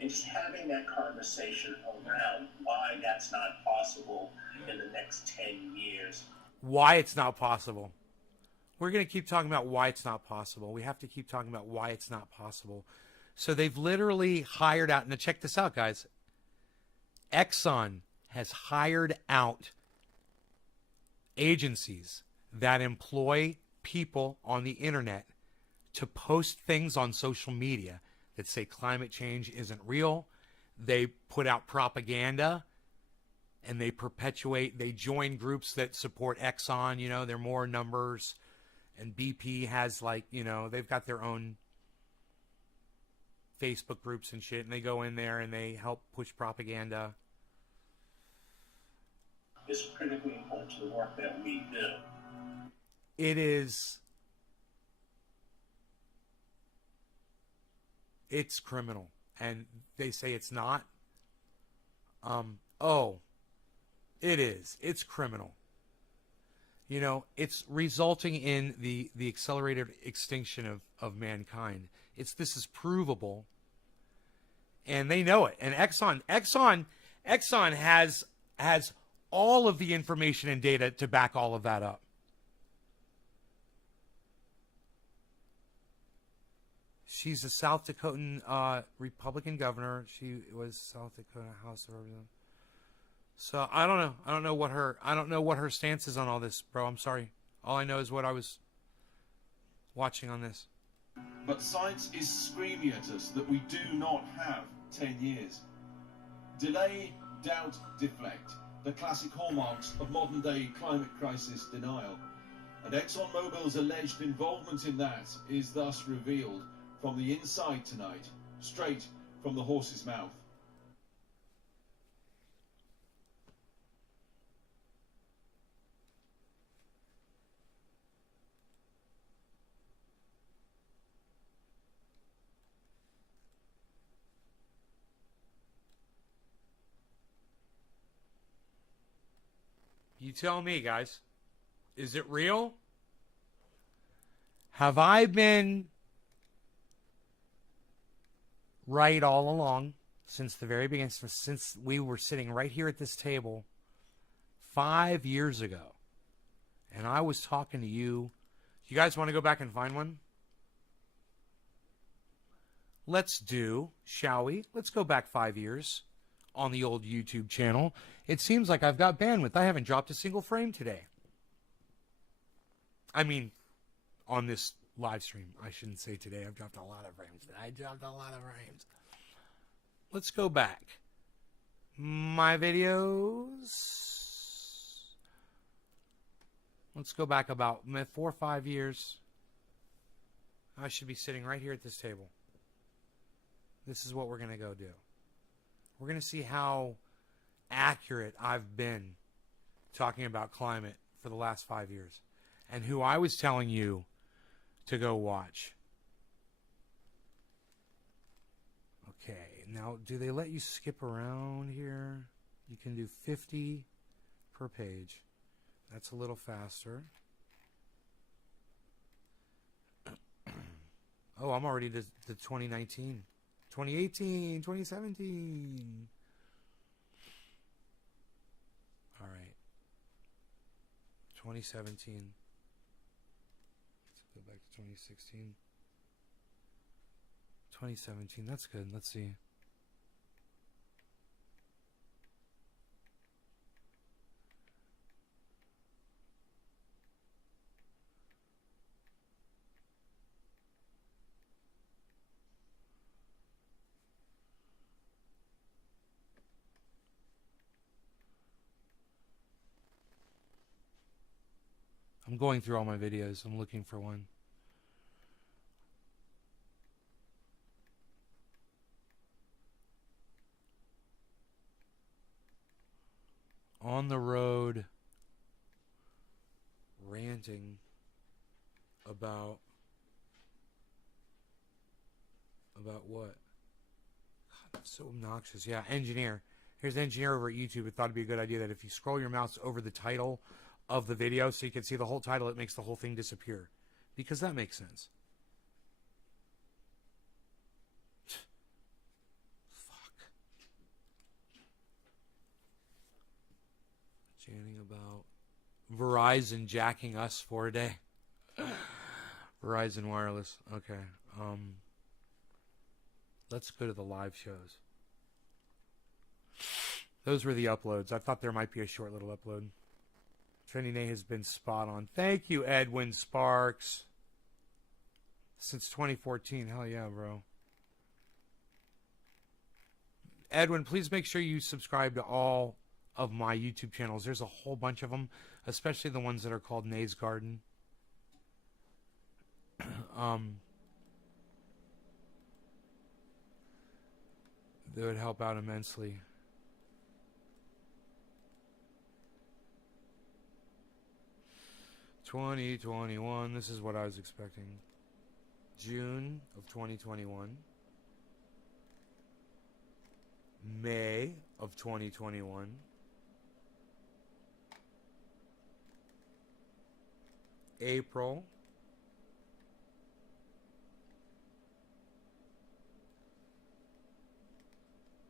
And just having that conversation around why that's not possible in the next 10 years. Why it's not possible. We're going to keep talking about why it's not possible. We have to keep talking about why it's not possible. So they've literally hired out, and check this out, guys. Exxon has hired out agencies that employ people on the internet to post things on social media that say climate change isn't real. They put out propaganda, and they join groups that support Exxon. You know, they're more numbers. And BP has, like, you know, they've got their own Facebook groups and shit, and they go in there and they help push propaganda. It's critically important to the work that we do. It's criminal. And they say it's not. It is. It's criminal. You know, it's resulting in the accelerated extinction of mankind. This is provable, and they know it. And Exxon has all of the information and data to back all of that up. She's a South Dakotan Republican governor. She was South Dakota House of Representatives. So I don't know. I don't know what her stance is on all this, bro. I'm sorry. All I know is what I was watching on this. But science is screaming at us that we do not have 10 years. Delay, doubt, deflect. The classic hallmarks of modern-day climate crisis denial. And ExxonMobil's alleged involvement in that is thus revealed from the inside tonight, straight from the horse's mouth. You tell me, guys. Is it real? Have I been right all along since the very beginning, since we were sitting right here at this table 5 years ago, and I was talking to you? You guys want to go back and find one? Let's do, shall we? Let's go back 5 years on the old YouTube channel. It seems like I've got bandwidth. I haven't dropped a single frame today. I mean, on this live stream. I shouldn't say today. I've dropped a lot of frames. I dropped a lot of frames. Let's go back. My videos. Let's go back about 4 or 5 years. I should be sitting right here at this table. This is what we're going to go do. We're going to see how accurate I've been talking about climate for the last 5 years. And who I was telling you to go watch. Okay, now do they let you skip around here? You can do 50 per page. That's a little faster. Oh, I'm already to 2019. 2018, 2017. All right. 2017. Let's go back to 2016. 2017. That's good. Let's see. I'm going through all my videos. I'm looking for one. On the road ranting about what? God, that's so obnoxious. Yeah, engineer. Here's an engineer over at YouTube. It thought it'd be a good idea that if you scroll your mouse over the title of the video so you can see the whole title, it makes the whole thing disappear. Because that makes sense. Fuck. Chanting about Verizon jacking us for a day. Verizon Wireless. Okay. Let's go to the live shows. Those were the uploads. I thought there might be a short little upload. Trending A has been spot on. Thank you, Edwin Sparks. Since 2014. Hell yeah, bro. Edwin, please make sure you subscribe to all of my YouTube channels. There's a whole bunch of them, especially the ones that are called Nays Garden. That would help out immensely. (2021). This is what I was expecting. June of 2021. May of 2021. April.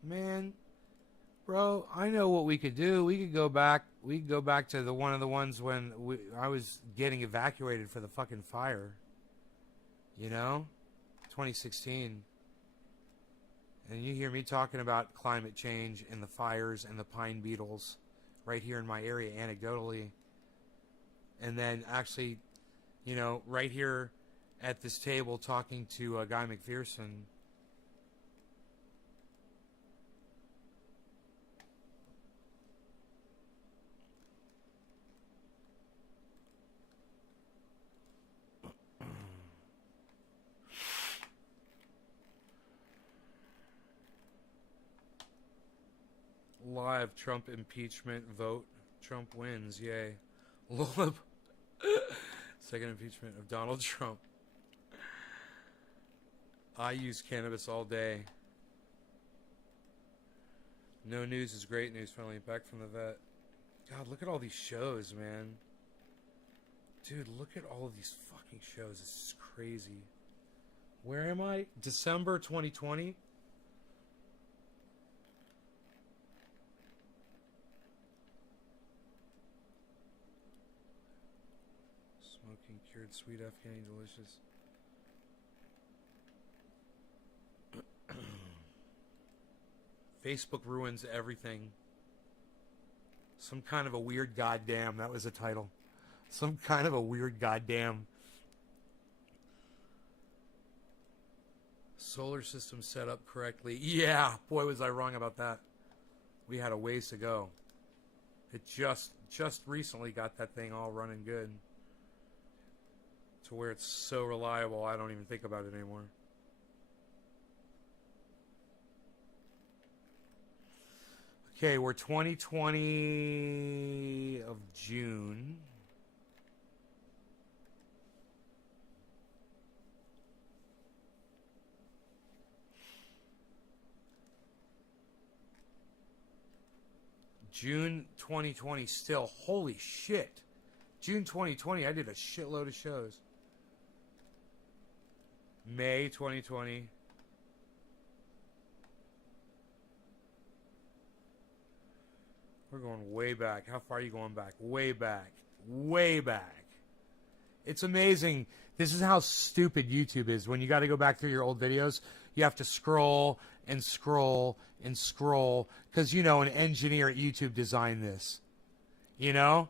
Man, bro, I know what we could do. We could go back. We could go back to the one of the ones when I was getting evacuated for the fucking fire. You know? 2016. And you hear me talking about climate change and the fires and the pine beetles right here in my area anecdotally. And then actually, you know, right here at this table talking to Guy McPherson. Live Trump impeachment vote. Trump wins. Yay. Second impeachment of Donald Trump. I use cannabis all day. No news is great news. Finally back from the vet. God, look at all these shows, man. Dude, look at all of these fucking shows. This is crazy. Where am I? December 2020? Smoking cured sweet Afghani delicious. Facebook ruins everything. Some kind of a weird goddamn. That was a title. Some kind of a weird goddamn solar system set up correctly. Yeah, boy, was I wrong about that. We had a ways to go. It just recently got that thing all running good to where it's so reliable I don't even think about it anymore. Okay, we're 2020 of June. June 2020 still. Holy shit. June 2020, I did a shitload of shows. May 2020. We're going way back. How far are you going back? Way back. Way back. It's amazing. This is how stupid YouTube is. When you got to go back through your old videos, you have to scroll and scroll and scroll. Because, you know, an engineer at YouTube designed this. You know?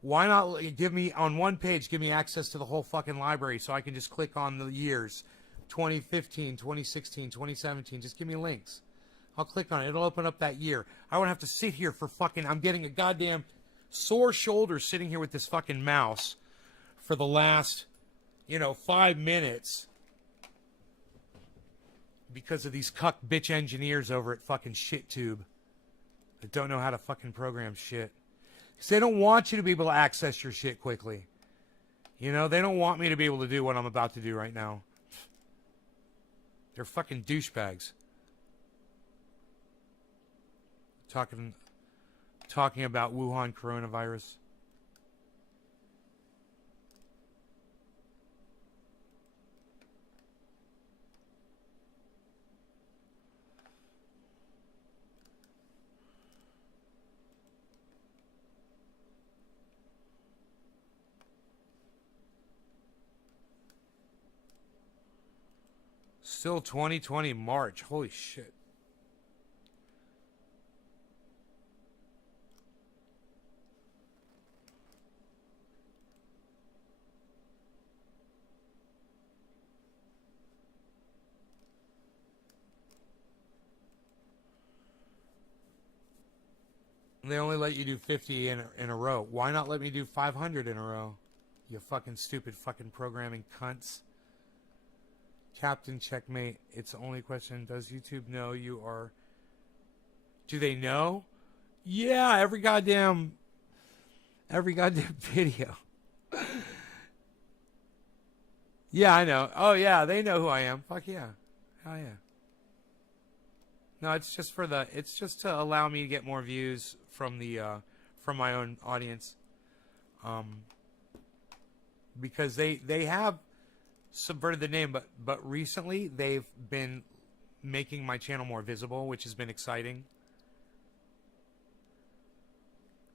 Why not give me, on one page, give me access to the whole fucking library so I can just click on the years. 2015, 2016, 2017. Just give me links. I'll click on it. It'll open up that year. I won't have to sit here for fucking... I'm getting a goddamn sore shoulder sitting here with this fucking mouse for the last, 5 minutes because of these cuck bitch engineers over at fucking ShitTube that don't know how to fucking program shit. Because they don't want you to be able to access your shit quickly. They don't want me to be able to do what I'm about to do right now. They're fucking douchebags. Talking about Wuhan coronavirus. Still 2020 March. Holy shit. They only let you do 50 in a row. Why not let me do 500 in a row? You fucking stupid fucking programming cunts. Captain Checkmate. It's the only question. Does YouTube know you are... Do they know? Yeah, every goddamn video. Yeah, I know. Oh, yeah, they know who I am. Fuck yeah. Hell yeah. No, it's just to allow me to get more views from from my own audience. Because they have subverted the name, but recently they've been making my channel more visible, which has been exciting.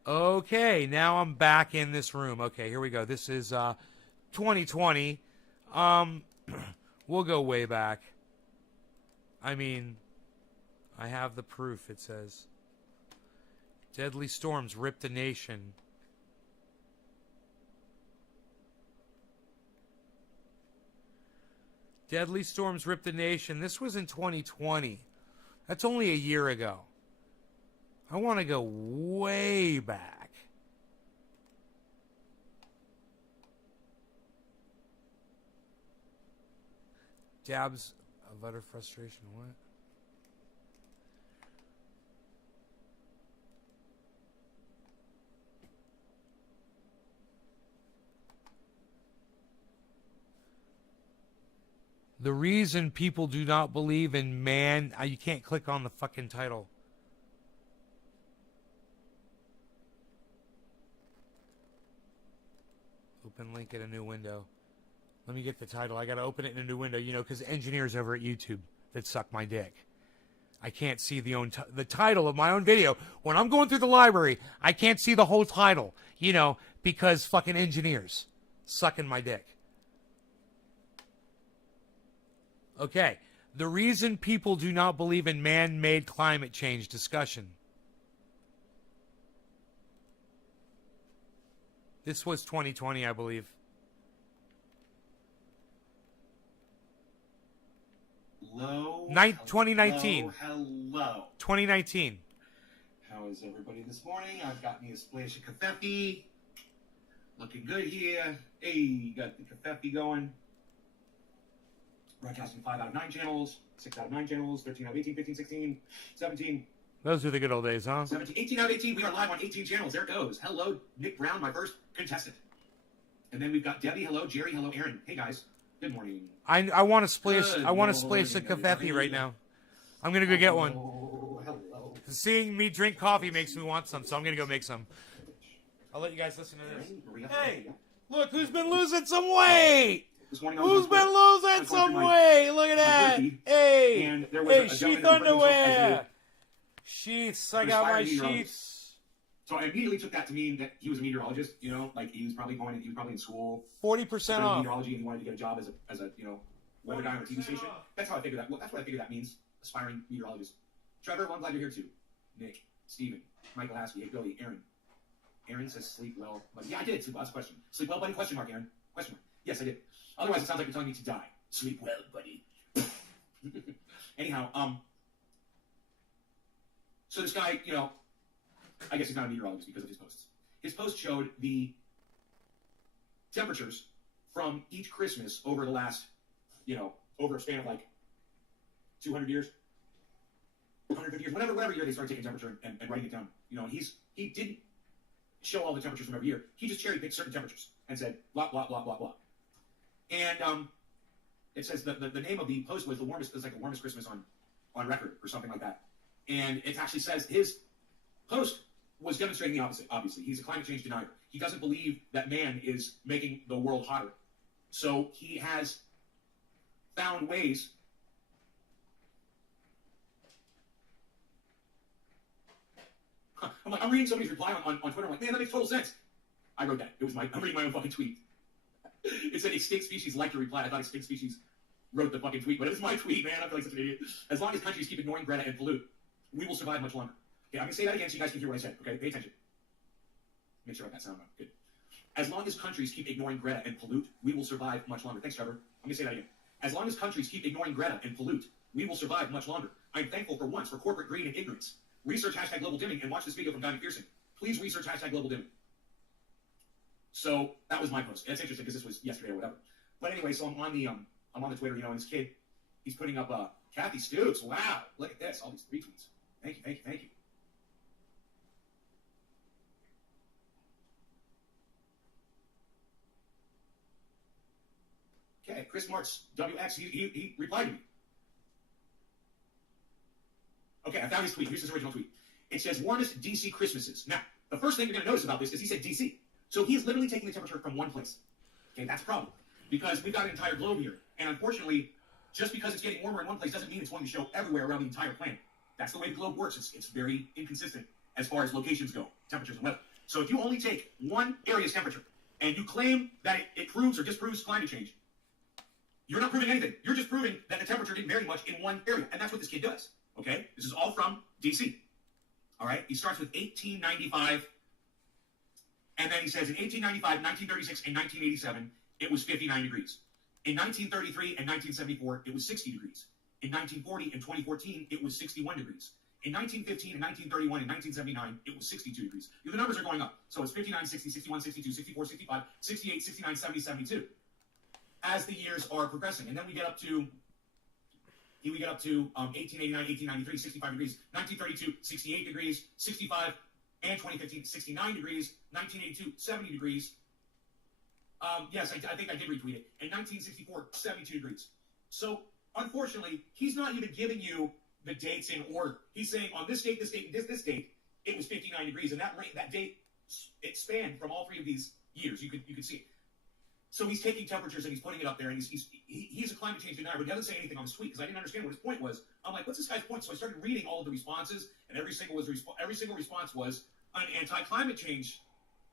Okay, now I'm back in this room. Okay, here we go. This is 2020. We'll go way back. I mean, I have the proof, it says. Deadly storms ripped the nation. Deadly storms ripped the nation. This was in 2020. That's only a year ago. I want to go way back. Dabs of utter frustration. What? The reason people do not believe in man... you can't click on the fucking title. Open link in a new window. Let me get the title. I got to open it in a new window, because engineers over at YouTube that suck my dick. I can't see the title of my own video. When I'm going through the library, I can't see the whole title, because fucking engineers sucking my dick. Okay, the reason people do not believe in man-made climate change discussion. This was 2020, I believe. Hello. 2019. Hello. 2019. How is everybody this morning? I've got me a splash of kafefe. Looking good here. Hey, got the kafefe going. Broadcasting 5 out of 9 channels, 6 out of 9 channels, 13 out of 18, 15, 16, 17, Those are the good old days, huh? 17, 18 out of 18. We are live on 18 channels. There it goes. Hello, Nick Brown, my first contestant. And then we've got Debbie. Hello, Jerry. Hello, Aaron. Hey, guys. Good morning. I want to splash. Good I want to morning, splash a kafefe everybody. right now. I'm gonna go get one. Oh, hello. Seeing me drink coffee makes me want some, so I'm gonna go make some. I'll let you guys listen to this. Hey, look who's been losing some weight. This morning I was Who's on been Twitter. losing I was some going through weight? Look at that. turkey, Hey, and there was hey, a sheath gentleman who referred himself as underwear. Sheaths. I got my aspiring meteorologist. sheaths. So I immediately took that to mean that he was a meteorologist. You know, like he was probably in school 40% studying off. meteorology, and he wanted to get a job as a weather guy on a TV station. That's how I figured that. Well, that's what I figured that means. Aspiring meteorologist. Trevor, well, I'm glad you're here too. Nick, Steven, Michael Haskey, hey Billy, Aaron. Aaron says sleep well. But yeah, I did. Sleep well. That's a question. Sleep well, buddy? Question mark, Aaron. Question mark. Yes, I did. Otherwise, it sounds like you're telling me to die. Sleep well, buddy. Anyhow, so this guy, I guess he's not a meteorologist because of his posts. His post showed the temperatures from each Christmas over the last, over a span of like 200 years, 150 years, whatever year they started taking temperature and writing it down. He didn't show all the temperatures from every year. He just cherry picked certain temperatures and said blah blah blah blah blah. And it says the name of the post was the warmest Christmas on record or something like that. And it actually says his post was demonstrating the opposite. Obviously, he's a climate change denier. He doesn't believe that man is making the world hotter. So he has found ways. I'm reading somebody's reply on Twitter. I'm like, man, that makes total sense. I wrote that. I'm reading my own fucking tweet. It said extinct species like to reply. I thought extinct species wrote the fucking tweet, but it was my tweet, man. I feel like such an idiot. As long as countries keep ignoring Greta and pollute, we will survive much longer. Okay, I'm going to say that again so you guys can hear what I said. Okay, pay attention. Make sure I got that sound on. Good. As long as countries keep ignoring Greta and pollute, we will survive much longer. Thanks, Trevor. I'm going to say that again. As long as countries keep ignoring Greta and pollute, we will survive much longer. I'm thankful for once for corporate greed and ignorance. Research hashtag global dimming and watch this video from Guy McPherson. Please research hashtag global dimming. So that was my post. It's interesting because this was yesterday or whatever. But anyway, so I'm on the Twitter, and this kid, he's putting up Kathy Stoops. Wow, look at this, all these retweets. Thank you. Okay, Chris Martz, WX, he replied to me. Okay, I found his tweet. Here's his original tweet. It says, warmest DC Christmases. Now, the first thing you're going to notice about this is he said DC. So he's literally taking the temperature from one place. Okay, that's a problem. Because we've got an entire globe here. And unfortunately, just because it's getting warmer in one place doesn't mean it's going to show everywhere around the entire planet. That's the way the globe works. It's very inconsistent as far as locations go, temperatures and weather. So if you only take one area's temperature and you claim that it proves or disproves climate change, you're not proving anything. You're just proving that the temperature didn't vary much in one area. And that's what this kid does. Okay? This is all from DC. All right? He starts with 1895. And then he says in 1895, 1936, and 1987, it was 59 degrees. In 1933 and 1974, it was 60 degrees. In 1940 and 2014, it was 61 degrees. In 1915 and 1931 and 1979, it was 62 degrees. The numbers are going up. So it's 59, 60, 61, 62, 64, 65, 68, 69, 70, 72. As the years are progressing. And then we get up to 1889, 1893, 65 degrees. 1932, 68 degrees. 65 and 2015, 69 degrees. 1982, 70 degrees. Yes, I think I did retweet it. In 1964, 72 degrees. So, unfortunately, he's not even giving you the dates in order. He's saying on this date, this date, and this date, it was 59 degrees, and that date, it spanned from all three of these years. You could see it. So he's taking temperatures and he's putting it up there, and he's a climate change denier, but he doesn't say anything on his tweet because I didn't understand what his point was. I'm like, what's this guy's point? So I started reading all of the responses, and every single response was an anti-climate change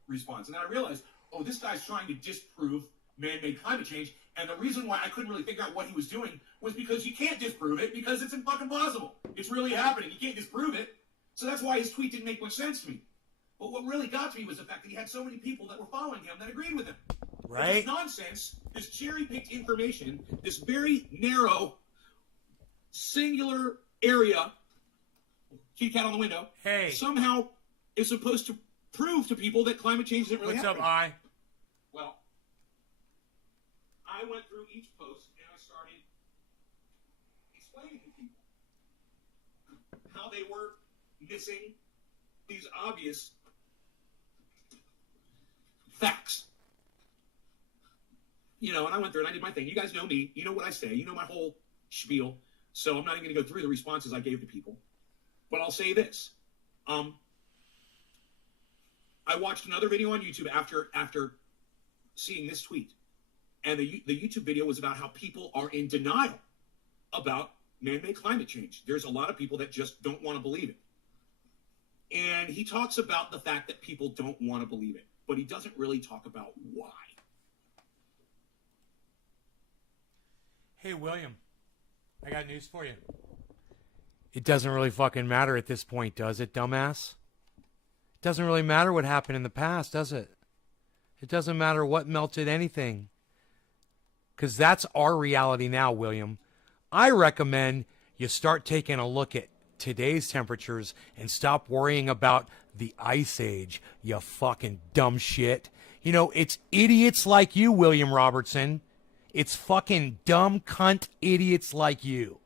response, and then I realized, oh, this guy's trying to disprove man-made climate change, and the reason why I couldn't really figure out what he was doing was because you can't disprove it because it's fucking impossible. It's really happening. You can't disprove it. So that's why his tweet didn't make much sense to me. But what really got to me was the fact that he had so many people that were following him that agreed with him. Right? This nonsense, this cherry-picked information, this very narrow, singular area, kitty cat on the window, Hey. somehow is supposed to prove to people that climate change isn't really What's happening. up, I? Well, I went through each post and I started explaining to people how they were missing these obvious facts. You know, and I went through and I did my thing. You guys know me. You know what I say. You know my whole spiel. So I'm not even going to go through the responses I gave to people. But I'll say this. I watched another video on YouTube after seeing this tweet. And the YouTube video was about how people are in denial about man-made climate change. There's a lot of people that just don't want to believe it. And he talks about the fact that people don't want to believe it. But he doesn't really talk about why. Hey, William, I got news for you. It doesn't really fucking matter at this point, does it, dumbass? It doesn't really matter what happened in the past, does it? It doesn't matter what melted anything. Because that's our reality now, William. I recommend you start taking a look at today's temperatures and stop worrying about the ice age, you fucking dumb shit. You know, it's idiots like you, William Robertson. It's fucking dumb cunt idiots like you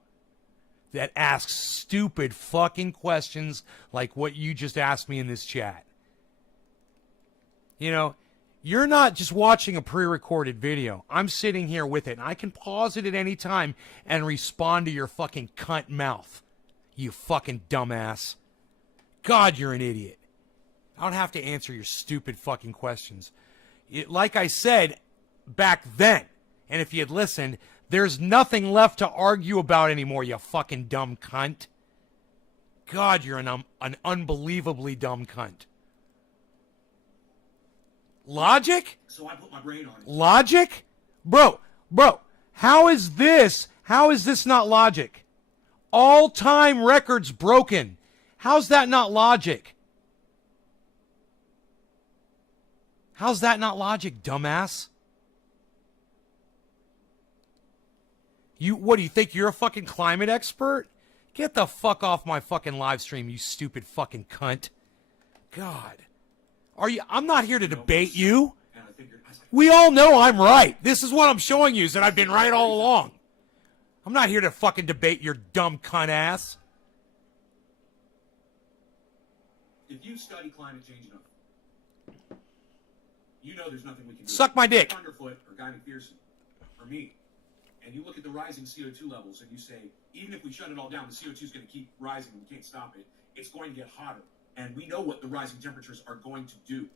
that ask stupid fucking questions like what you just asked me in this chat. You know, you're not just watching a pre-recorded video. I'm sitting here with it, and I can pause it at any time and respond to your fucking cunt mouth. You fucking dumbass. God, you're an idiot. I don't have to answer your stupid fucking questions. Like I said back then, and if you had listened, there's nothing left to argue about anymore, you fucking dumb cunt. God, you're an unbelievably dumb cunt. Logic? So I put my brain on it. Logic? Bro, how is this not logic? All-time records broken. How's that not logic? How's that not logic, dumbass? What do you think? You're a fucking climate expert? Get the fuck off my fucking live stream, you stupid fucking cunt. God. I'm not here to debate you. We all know I'm right. This is what I'm showing you, is that I've been right all along. I'm not here to fucking debate your dumb cunt ass. If you study climate change enough, you know there's nothing we can do. Suck my dick. Underfoot or Guy McPherson or me. And you look at the rising CO2 levels and you say, even if we shut it all down, the CO2 is going to keep rising and we can't stop it. It's going to get hotter. And we know what the rising temperatures are going to do.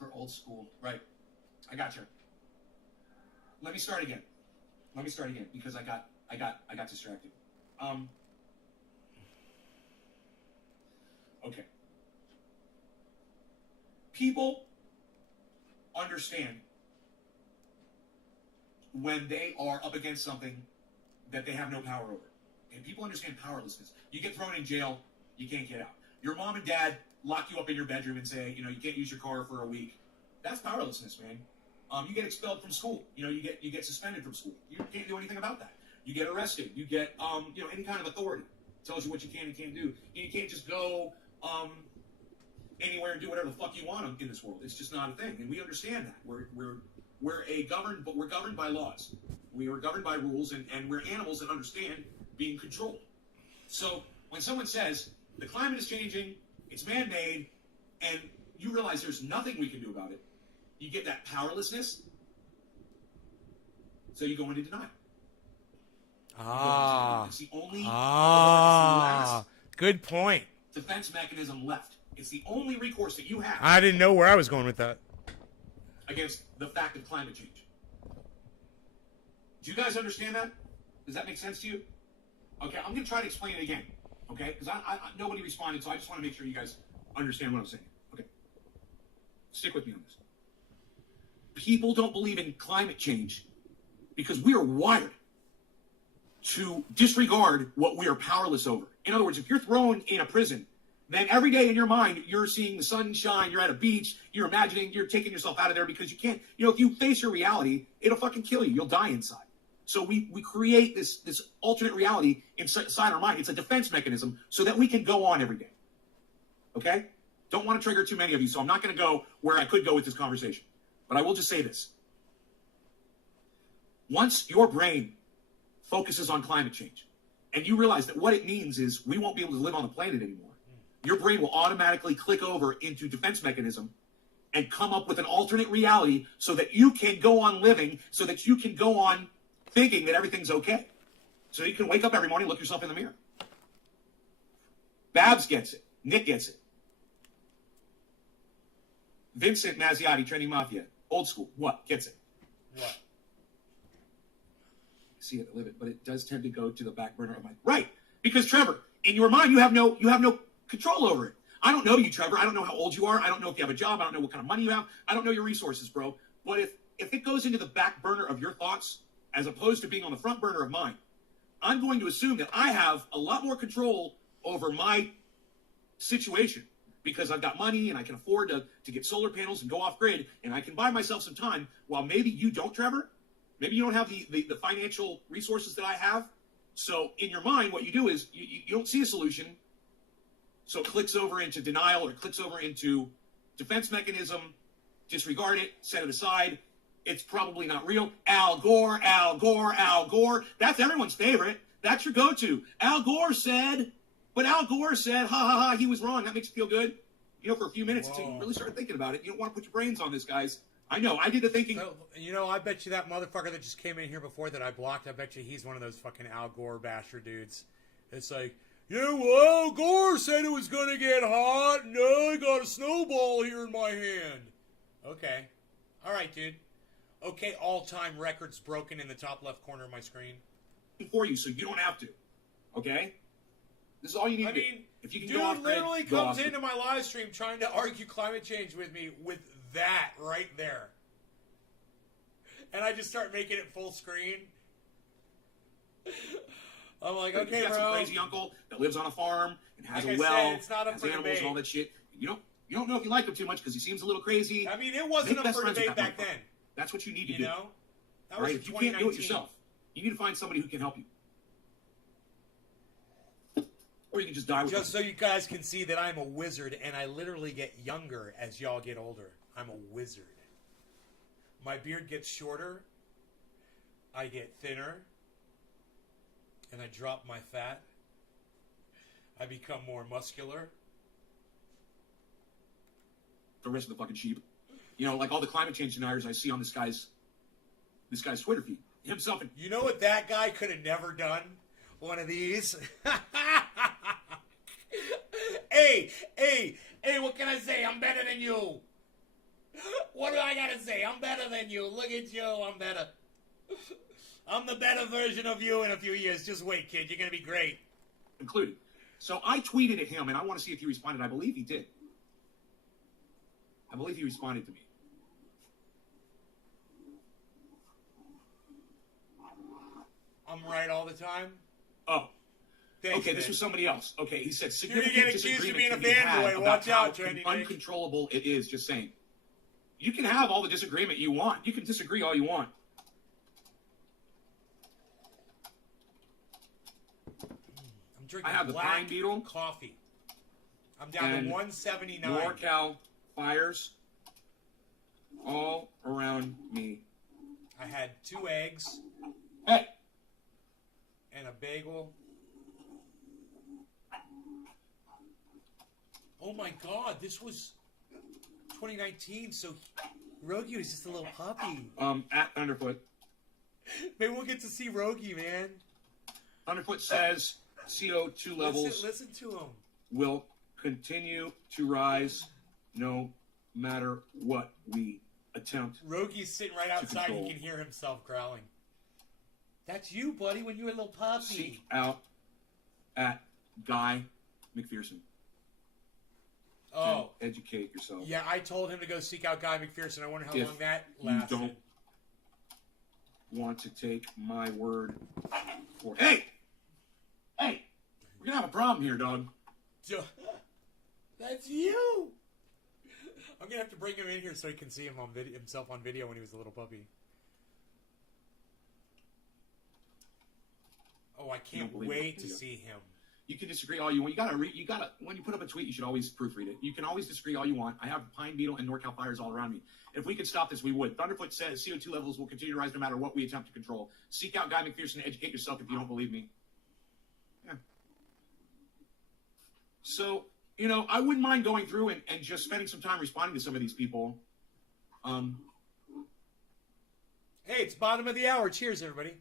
For old school. Right. I got you. Let me start again because I got distracted. Okay. People understand when they are up against something that they have no power over. And people understand powerlessness. You get thrown in jail, you can't get out. Your mom and dad lock you up in your bedroom and say, you can't use your car for a week. That's powerlessness, man. You get expelled from school. You get suspended from school. You can't do anything about that. You get arrested. You get any kind of authority tells you what you can and can't do. You can't just go anywhere and do whatever the fuck you want in this world. It's just not a thing, and we understand that. We're governed by laws. We are governed by rules, and we're animals that understand being controlled. So when someone says the climate is changing, it's man-made, and you realize there's nothing we can do about it, you get that powerlessness. So you go into denial. It's the only good point. Defense mechanism left. It's the only recourse that you have. I didn't know where I was going with that. Against the fact of climate change. Do you guys understand that? Does that make sense to you? Okay, I'm going to try to explain it again. Okay? Because nobody responded, so I just want to make sure you guys understand what I'm saying. Okay? Stick with me on this. People don't believe in climate change because we are wired to disregard what we are powerless over. In other words, if you're thrown in a prison, then every day in your mind, you're seeing the sun shine, you're at a beach, you're imagining, you're taking yourself out of there because you can't, if you face your reality, it'll fucking kill you. You'll die inside. So we create this alternate reality inside our mind. It's a defense mechanism so that we can go on every day. Okay? Don't want to trigger too many of you, so I'm not going to go where I could go with this conversation. But I will just say this. Once your brain focuses on climate change, and you realize that what it means is we won't be able to live on the planet anymore, your brain will automatically click over into defense mechanism and come up with an alternate reality so that you can go on living, so that you can go on thinking that everything's okay. So you can wake up every morning, look yourself in the mirror. Babs gets it. Nick gets it. Vincent Mazziotti, Trending Mafia, old school. What? Gets it. What? See it, live it, but it does tend to go to the back burner of my right. Because Trevor, in your mind, you have no control over it. I don't know you, Trevor. I don't know how old you are. I don't know if you have a job. I don't know what kind of money you have. I don't know your resources, bro. But if it goes into the back burner of your thoughts, as opposed to being on the front burner of mine, I'm going to assume that I have a lot more control over my situation because I've got money and I can afford to get solar panels and go off grid and I can buy myself some time while maybe you don't, Trevor. Maybe you don't have the financial resources that I have. So in your mind, what you do is you don't see a solution. So it clicks over into denial or it clicks over into defense mechanism, disregard it, set it aside. It's probably not real. Al Gore, Al Gore, Al Gore. That's everyone's favorite. That's your go-to. Al Gore said, ha, ha, ha, he was wrong. That makes you feel good. For a few minutes until you really start thinking about it. You don't want to put your brains on this, guys. I know. I did the thinking. I bet you that motherfucker that just came in here before that I blocked, I bet you he's one of those fucking Al Gore basher dudes. It's like, yeah, well, Al Gore said it was going to get hot. No, I got a snowball here in my hand. Okay. All right, dude. Okay, all-time records broken in the top left corner of my screen. For you, so you don't have to. Okay? This is all you need to do. If you can dude go off grid, literally comes into my live stream trying to argue climate change with me with that right there. And I just start making it full screen. I'm like, okay, you got bro. Some crazy uncle that lives on a farm and has like a well, it's not up has for animals debate. and all that shit. You don't know if you like him too much because he seems a little crazy. It wasn't up for debate back then. That's what you need to You do. know? That was right? If you can't do it yourself, you need to find somebody who can help you. Or you can just die with Just so you guys can see that I'm a wizard and I literally get younger as y'all get older. I'm a wizard. My beard gets shorter. I get thinner. And I drop my fat. I become more muscular. the rest of the fucking sheep. Like all the climate change deniers I see on this guy's Twitter feed. Himself and You know what that guy could have never done? One of these. Hey, what can I say? I'm better than you. What do I gotta say? I'm better than you. Look at you, I'm better. I'm the better version of you in a few years. Just wait, kid. You're gonna be great. included. So I tweeted at him, and I want to see if he responded. I believe he did. I believe he responded to me. I'm right all the time. Oh. Thanks, Okay, this man. was somebody else. Okay, he said You're gonna significant get accused of disagreement being a can be had fanboy. about Watch how out, Trendy Nick. uncontrollable it is. Just saying. You can have all the disagreement you want. You can disagree all you want. I'm drinking I have the black Pine Beetle. coffee. I'm down to And 179. NorCal fires all around me. I had 2 eggs Hey, and a bagel. Oh my God, this was 2019, so Rogi was just a little puppy. at Thunderfoot. Maybe we'll get to see Rogi, man. Thunderfoot says CO2 levels Listen to him. will continue to rise no matter what we attempt. Rogi's sitting right outside. He control. can hear himself growling. That's you, buddy, when you were a little puppy. Seek out at Guy McPherson. Oh. And educate yourself. Yeah, I told him to go seek out Guy McPherson. I wonder how If long that you lasted. don't want to take my word for... Hey! Hey! We're gonna have a problem here, dog. That's you! I'm gonna have to bring him in here so he can see him on himself on video when he was a little puppy. Oh, I can't wait to see him. You can disagree all you want. You gotta. When you put up a tweet, you should always proofread it. You can always disagree all you want. I have Pine Beetle and NorCal fires all around me. If we could stop this, we would. Thunderfoot says CO2 levels will continue to rise no matter what we attempt to control. Seek out Guy McPherson and educate yourself if you don't believe me. Yeah. So, you know, I wouldn't mind going through and just spending some time responding to some of these people. Hey, it's bottom of the hour. Cheers, everybody.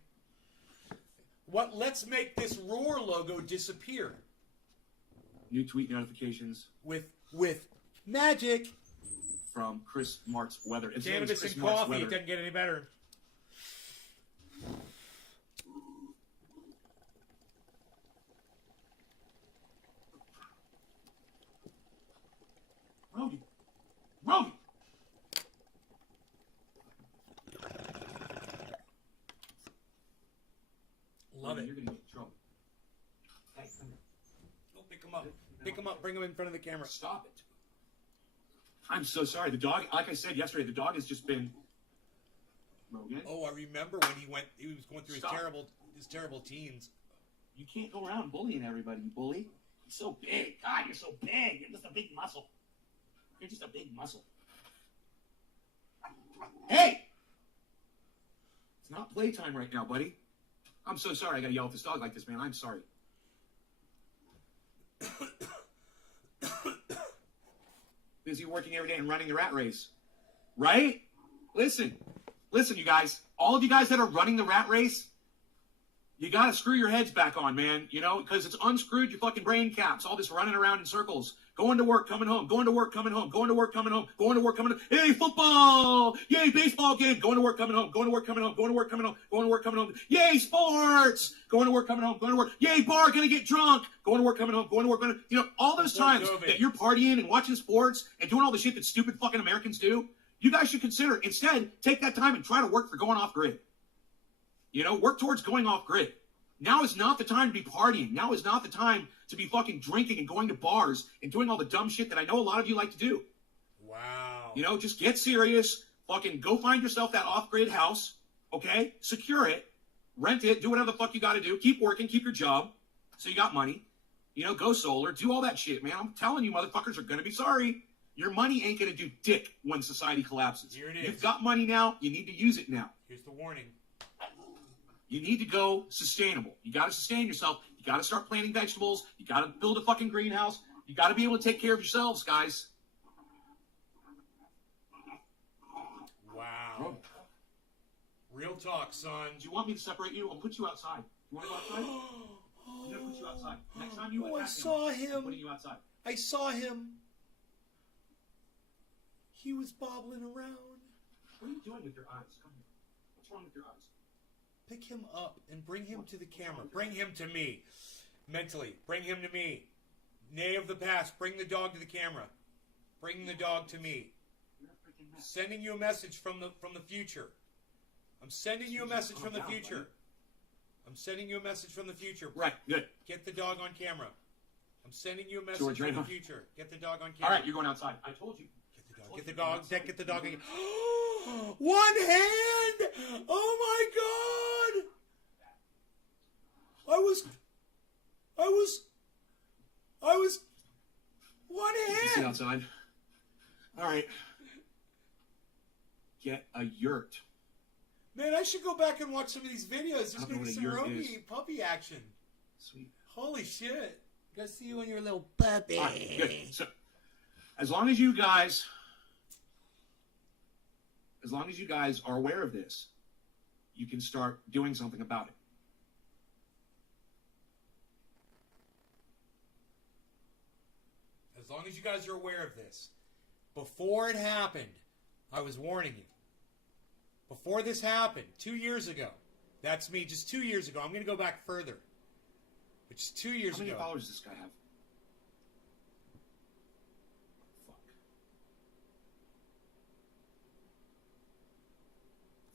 Let's make this Roar logo disappear. New tweet notifications. With magic. From Chris Mart's Weather. It's Cannabis Chris and Mart's coffee. Weather. It doesn't get any better. Rogan! Love it. You're gonna get in trouble. Hey, come here. Oh, pick him up. Pick him up. Bring him in front of the camera. Stop it. I'm so sorry. The dog, like I said yesterday, the dog has just been... Rogan? Oh, I remember when he was going through his terrible teens. You can't go around bullying everybody, you bully. He's so big. God, you're so big. You're just a big muscle. You're just a big muscle. Hey! It's not playtime right now, buddy. I'm so sorry I gotta yell at this dog like this, man. I'm sorry. Busy working every day and running the rat race. Right? Listen, you guys. All of you guys that are running the rat race, you gotta screw your heads back on, man. You know, because it's unscrewed your fucking brain caps. All this running around in circles. Going to work, coming home. Going to work, coming home. Going to work, coming home. Going to work, coming home. Hey, football! Yay, baseball game. Going to work, coming home. Going to work, coming home. Going to work, coming home. Going to work, coming home. Yay, sports! Going to work, coming home. Going to work. Yay, bar, gonna get drunk. Going to work, coming home. Going to work, you know, all those times that you're partying and watching sports and doing all the shit that stupid fucking Americans do, you guys should consider, instead, take that time and try to work for going off grid. You know, work towards going off grid. Now is not the time to be partying. Now is not the time to be fucking drinking and going to bars and doing all the dumb shit that I know a lot of you like to do. Wow. You know, just get serious. Fucking go find yourself that off-grid house, okay? Secure it. Rent it. Do whatever the fuck you got to do. Keep working. Keep your job so you got money. You know, go solar. Do all that shit, man. I'm telling you, motherfuckers are going to be sorry. Your money ain't going to do dick when society collapses. Here it is. You've got money now. You need to use it now. Here's the warning. You need to go sustainable. You got to sustain yourself. You got to start planting vegetables. You got to build a fucking greenhouse. You got to be able to take care of yourselves, guys. Wow. Real talk, son. Do you want me to separate you? I'll put you outside. You want to go outside? I'm going to put you outside. Next time you attack I saw him. I'm putting you outside. I saw him. He was bobbling around. What are you doing with your eyes? Come here. What's wrong with your eyes? Pick him up and bring him to the camera. Bring him to me. Mentally. Bring him to me. Nay of the past. Bring the dog to the camera. Bring the dog to me. Sending you a message from the future. I'm sending you a message from the future. I'm sending you a message from the future. Right, good. Get the dog on camera. I'm sending you a message from the future. Get the dog on camera. All right, you're going outside. I told you. Get the dog. Get the dog again. One hand! Oh my God! I was. One hand. Sit outside. All right. Get a yurt. Man, I should go back and watch some of these videos. There's I don't gonna know be what a some yurt Roby puppy action. Sweet. Holy shit! Go see you when you're a little puppy. All right, good. So, as long as you guys are aware of this, you can start doing something about it. As long as you guys are aware of this. Before it happened, I was warning you. Before this happened, 2 years ago. That's me, just 2 years ago. I'm going to go back further. But just 2 years ago. How many followers does this guy have?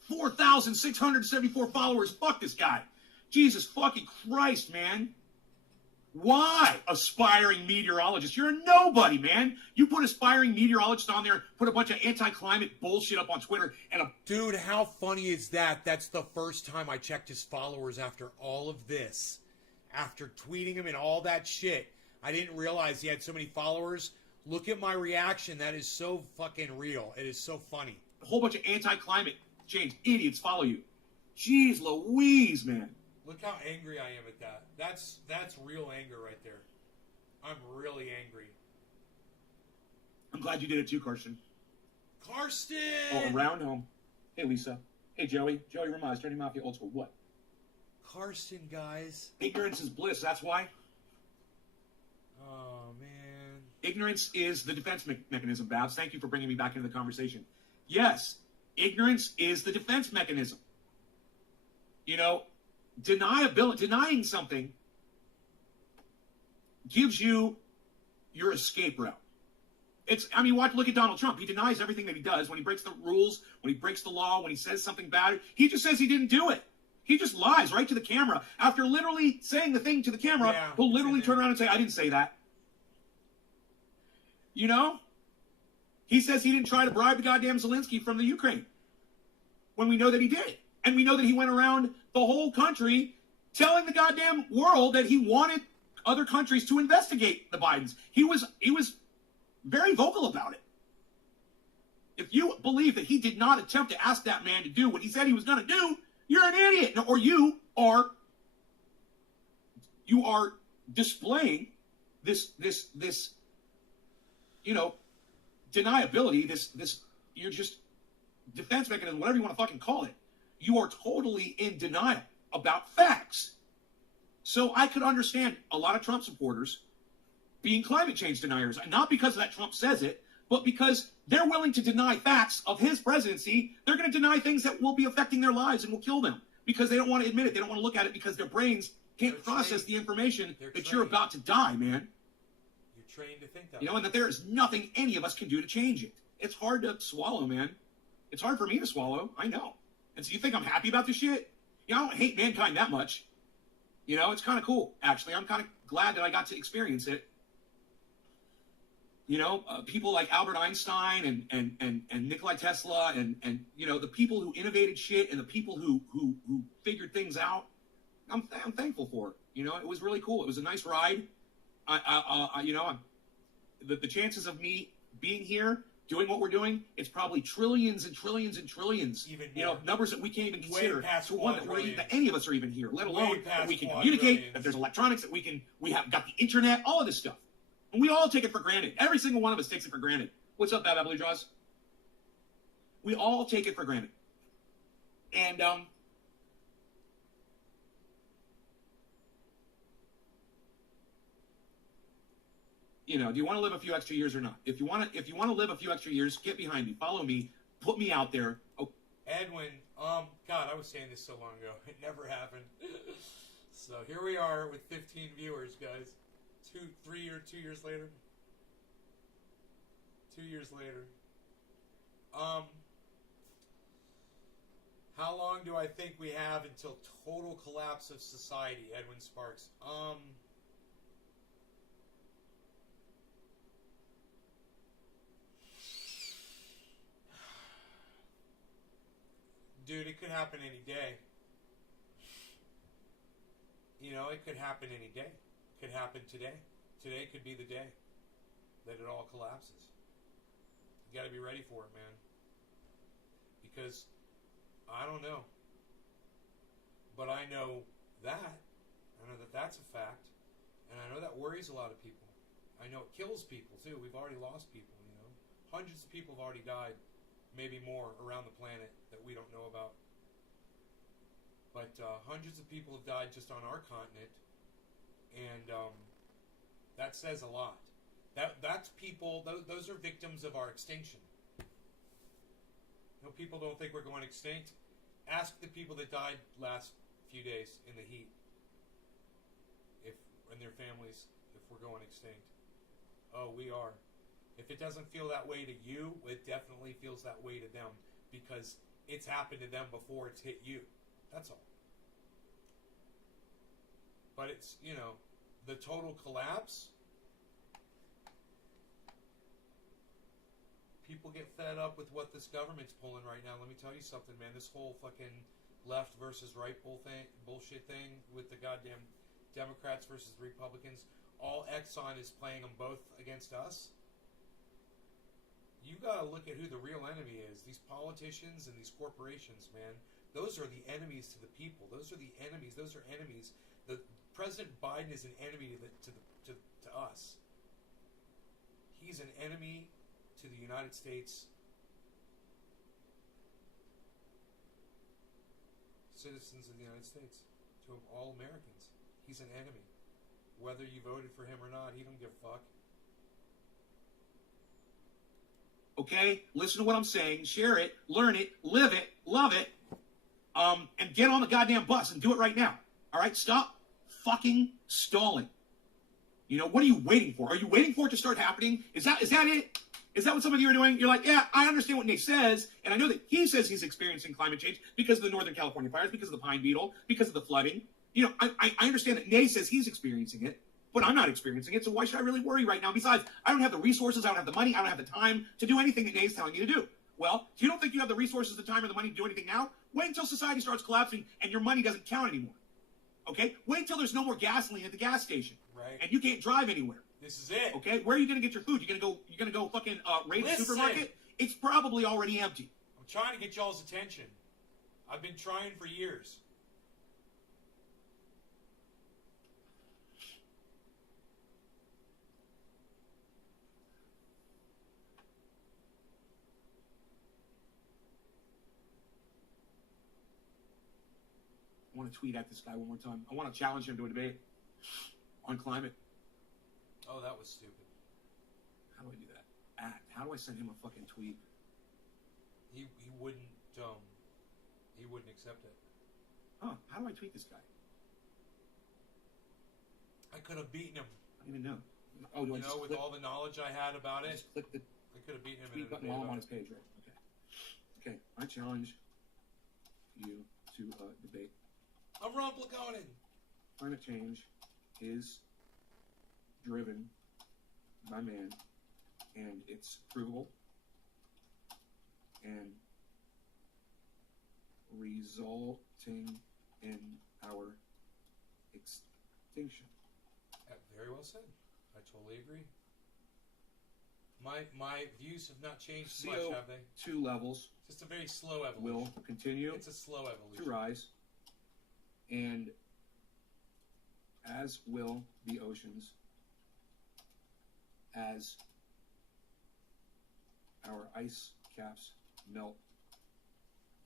4,674 followers. Fuck this guy. Jesus fucking Christ, man. Why? Aspiring meteorologist. You're a nobody, man. You put aspiring meteorologist on there, put a bunch of anti-climate bullshit up on Twitter, and a... Dude, how funny is that? That's the first time I checked his followers after all of this. After tweeting him and all that shit. I didn't realize he had so many followers. Look at my reaction. That is so fucking real. It is so funny. A whole bunch of anti-climate change idiots follow you. Jeez Louise, man. Look how angry I am at that. That's real anger right there. I'm really angry. I'm glad you did it too, Karsten. Karsten! Oh, around home. Hey, Lisa. Hey, Joey. Joey Ramaz, Dirty Mafia Old School. What? Karsten, guys. Ignorance is bliss. That's why. Oh, man. Ignorance is the defense mechanism, Babs. Thank you for bringing me back into the conversation. Yes, ignorance is the defense mechanism. You know, denying something gives you your escape route. Look at Donald Trump. He denies everything that he does when he breaks the rules, when he breaks the law, when he says something bad. He just says he didn't do it. He just lies right to the camera. After literally saying the thing to the camera, he'll literally turn around and say, I didn't say that. You know? He says he didn't try to bribe the goddamn Zelensky from the Ukraine. When we know that he did. And we know that he went around the whole country telling the goddamn world that he wanted other countries to investigate the Bidens. He was very vocal about it. If you believe that he did not attempt to ask that man to do what he said he was going to do, you're an idiot. Or you are displaying this deniability, this you're just defense mechanism, whatever you want to fucking call it. You are totally in denial about facts. So I could understand a lot of Trump supporters being climate change deniers, and not because that Trump says it, but because they're willing to deny facts of his presidency. They're going to deny things that will be affecting their lives and will kill them because they don't want to admit it. They don't want to look at it because their brains can't process the information that you're about to die, man. You're trained to think that. You know, and that there is nothing any of us can do to change it. It's hard to swallow, man. It's hard for me to swallow. I know. And so you think I'm happy about this shit? You know, I don't hate mankind that much. You know, it's kind of cool, actually. I'm kind of glad that I got to experience it. You know, people like Albert Einstein and Nikola Tesla and you know, the people who innovated shit and the people who figured things out, I'm thankful for it. You know, it was really cool. It was a nice ride. The chances of me being here, doing what we're doing, it's probably trillions and trillions and trillions. Even you know, numbers that we can't even consider. Past to one that any of us are even here, let alone that we can quadrillions. communicate, that there's electronics, that we have got the internet, all of this stuff. And we all take it for granted. Every single one of us takes it for granted. What's up, Bab Blue Jaws? We all take it for granted. And you know, do you want to live a few extra years or not? If you want to live a few extra years, get behind me, follow me, put me out there. Oh, Edwin, God, I was saying this so long ago. It never happened. So here we are with 15 viewers, guys. 2 years later. 2 years later. How long do I think we have until total collapse of society, Edwin Sparks? Dude, it could happen any day. You know, it could happen any day. It could happen today. Today could be the day that it all collapses. You got to be ready for it, man. Because I don't know. But I know that. I know that that's a fact. And I know that worries a lot of people. I know it kills people, too. We've already lost people, you know. Hundreds of people have already died. Maybe more around the planet that we don't know about. But hundreds of people have died just on our continent, and that says a lot. That's people. Those are victims of our extinction. You know, people don't think we're going extinct. Ask the people that died last few days in the heat, and their families, if we're going extinct. Oh, we are. If it doesn't feel that way to you, it definitely feels that way to them, because it's happened to them before it's hit you. That's all. But it's, you know, the total collapse. People get fed up with what this government's pulling right now. Let me tell you something, man. This whole fucking left versus right bullshit thing with the goddamn Democrats versus Republicans. All Exxon is playing them both against us. You gotta look at who the real enemy is. These politicians and these corporations, man. Those are the enemies to the people. Those are the enemies. Those are enemies. The President Biden is an enemy to us. He's an enemy to the United States citizens of the United States, to all Americans. He's an enemy. Whether you voted for him or not, he don't give a fuck. Okay? Listen to what I'm saying. Share it. Learn it. Live it. Love it. And get on the goddamn bus and do it right now. All right? Stop fucking stalling. You know, what are you waiting for? Are you waiting for it to start happening? Is that it? Is that what some of you are doing? You're like, yeah, I understand what Nate says, and I know that he says he's experiencing climate change because of the Northern California fires, because of the pine beetle, because of the flooding. You know, I understand that Nate says he's experiencing it, but I'm not experiencing it, so why should I really worry right now? Besides, I don't have the resources, I don't have the money, I don't have the time to do anything that Nate's telling you to do. Well, if you don't think you have the resources, the time, or the money to do anything now, wait until society starts collapsing and your money doesn't count anymore. Okay? Wait until there's no more gasoline at the gas station. Right. And you can't drive anywhere. This is it. Okay, where are you gonna get your food? You're gonna go fucking raid the supermarket? It's probably already empty. I'm trying to get y'all's attention. I've been trying for years. I want to tweet at this guy one more time. I want to challenge him to a debate on climate. Oh, that was stupid. How do I do that? How do I send him a fucking tweet? He wouldn't accept it. Huh? How do I tweet this guy? I could have beaten him. I don't even know. Oh, do I just with click, all the knowledge I had about it, just click the I could have beaten him. tweet button while I'm on his page, right? Okay. Okay. I challenge you to a debate. I'm Rumfeld. Climate change is driven by man, and it's provable and resulting in our extinction. Very well said. I totally agree. My views have not changed much, have they? CO2 levels Just a very slow evolution. will continue It's a slow evolution. to rise, and as will the oceans, as our ice caps melt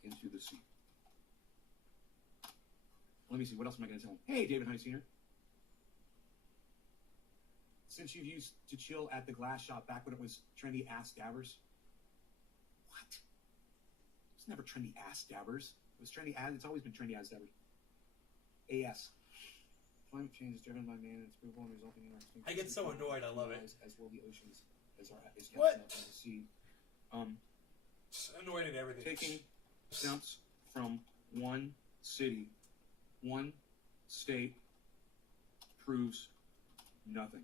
into the sea. Let me see, what else am I going to tell him? Hey, David Honey Sr. Since you've used to chill at the glass shop back when it was trendy ass dabbers. What? It's never trendy ass dabbers. It was trendy ass, it's always been trendy ass dabbers. AS. Climate change is driven by man and it's provable and resulting in our extinction. I get so annoyed, I love it. As will the oceans, as our ice caps What? melt into the sea. Annoyed at everything. Taking steps from one city, one state, proves nothing.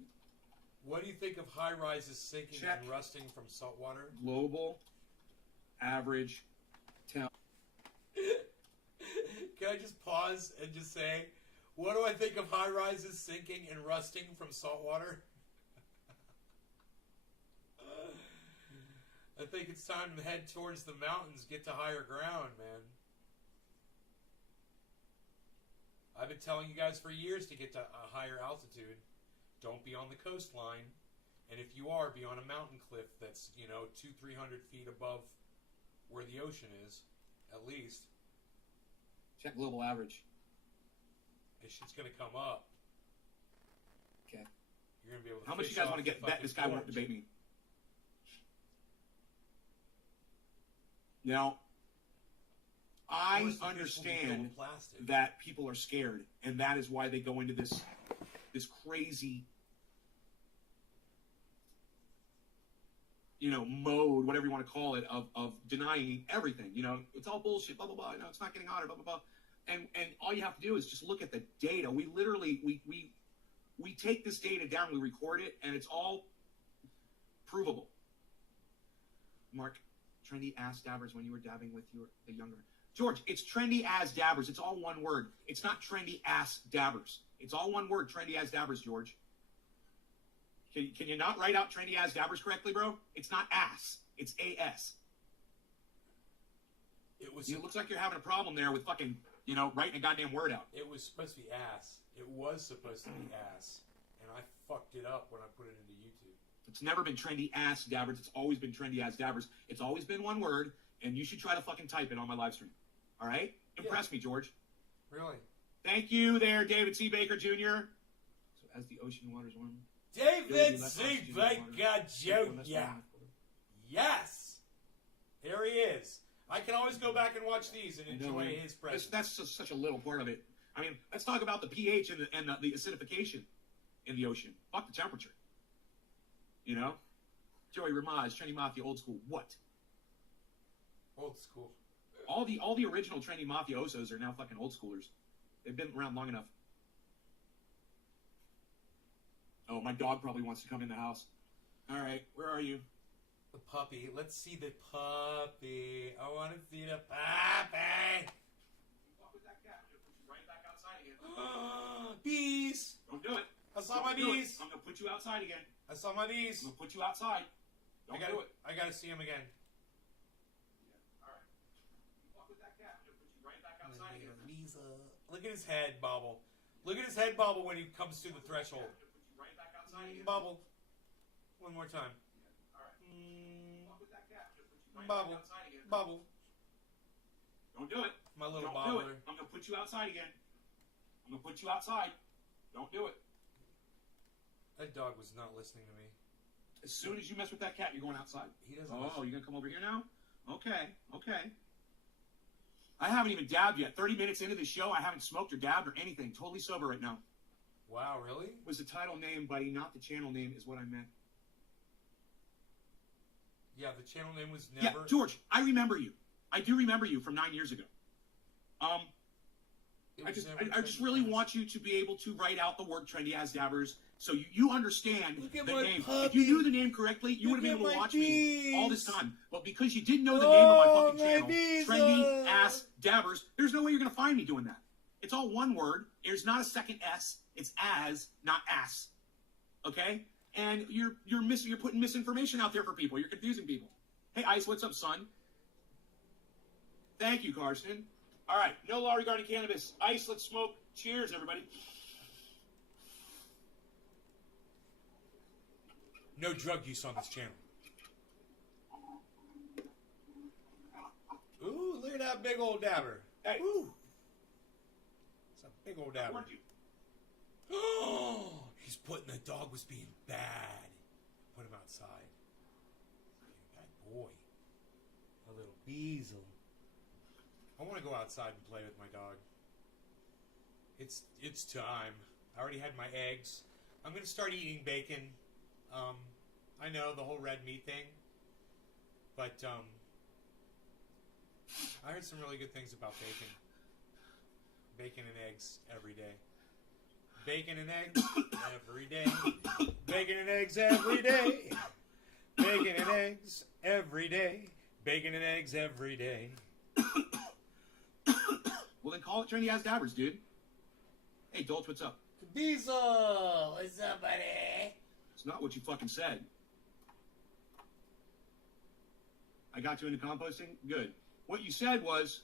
What do you think of high rises sinking Check. and rusting from salt water? Global average Can I just pause and just say, what do I think of high rises sinking and rusting from salt water? I think it's time to head towards the mountains, get to higher ground, man. I've been telling you guys for years to get to a higher altitude. Don't be on the coastline. And if you are, be on a mountain cliff that's, 200-300 feet above where the ocean is, at least. check global average. This shit's going to come up. Okay. You're going to be able to How much fish you guys off want to get the bet this guy fucking won't porch. debate me? Now, I Most of this will be understand filled with plastic. that people are scared, and that is why they go into this crazy mode, whatever you want to call it, of denying everything. It's all bullshit, blah, blah, blah. It's not getting hotter, blah, blah, blah. And all you have to do is just look at the data. We literally, we take this data down, we record it, and it's all provable. Mark, trendy ass dabbers when you were dabbing with the younger. George, it's trendy as dabbers. It's all one word. It's not trendy ass dabbers. It's all one word, trendy as dabbers, George. Can you not write out trendy as dabbers correctly, bro? It's not ass. It's AS. It looks like you're having a problem there with fucking, writing a goddamn word out. It was supposed to be ass. It was supposed to be ass. And I fucked it up when I put it into YouTube. It's never been trendy ass dabbers. It's always been trendy as dabbers. It's always been one word, and you should try to fucking type it on my live stream. All right? Impress me, George. Really? Thank you there, David C. Baker Jr. So as the ocean waters warm. David C. Baker Jr. Yes! Here he is. I can always go back and watch these and enjoy his presence. That's just such a little part of it. I mean, let's talk about the pH and the acidification in the ocean. Fuck the temperature. Joey Ramaz, Trendy Mafia, old school. What? Old school. All the original Trendy Mafiosos are now fucking old schoolers. They've been around long enough. Oh, my dog probably wants to come in the house. All right, where are you? The puppy. Let's see the puppy. I want to see the puppy. Walk with that cat. I'm gonna put you right back outside again. Bees. Don't do it. I saw my bees. I'm gonna put you outside again. I saw my bees. I'm gonna put you outside. Don't do it. I gotta see him again. Yeah. All right. Walk with that cat. I'm gonna put you right back outside again. Look at his head bobble. Look at his head bobble when he comes through the threshold. I'm gonna put you right back outside again. Bobble. One more time. All right. Walk with that cat. I'm gonna put you right Bobble. back outside again. Bobble. Don't do it. My little Don't do bobbler. it. I'm gonna put you outside again. I'm gonna put you outside. Don't do it. That dog was not listening to me. As soon as you mess with that cat, you're going outside. He doesn't. Oh, you're gonna come over here now? Okay. I haven't even dabbed yet. 30 minutes into the show, I haven't smoked or dabbed or anything. Totally sober right now. Wow, really? Was the title name, buddy, not the channel name, is what I meant. Yeah, the channel name was never. Yeah, George, I remember you. I do remember you from 9 years ago. I just really want you to be able to write out the word trendy as dabbers so you understand the name. If you knew the name correctly, you would have been able to watch me all this time. But because you didn't know the name of my fucking channel, trendy ass dabbers, there's no way you're gonna find me doing that. It's all one word. There's not a second S. It's as, not ass. Okay? And you're putting misinformation out there for people. You're confusing people. Hey, Ice, what's up, son? Thank you, Carson. All right, no law regarding cannabis. Ice, let's smoke. Cheers, everybody. No drug use on this channel. Ooh, look at that big old dabber. Hey. Ooh. It's a big old dabber. Oh, he's putting the dog was being bad. Put him outside. Bad boy. A little weasel. I want to go outside and play with my dog. It's time. I already had my eggs. I'm going to start eating bacon. I know the whole red meat thing. But I heard some really good things about bacon. Bacon and eggs every day. Bacon and eggs every day. Bacon and eggs every day. Bacon and eggs every day. Bacon and eggs every day. Well, then call it trendy ass dabbers, dude. Hey, Dolch, what's up? Diesel, what's up, buddy? It's not what you fucking said. I got you into composting? Good. What you said was,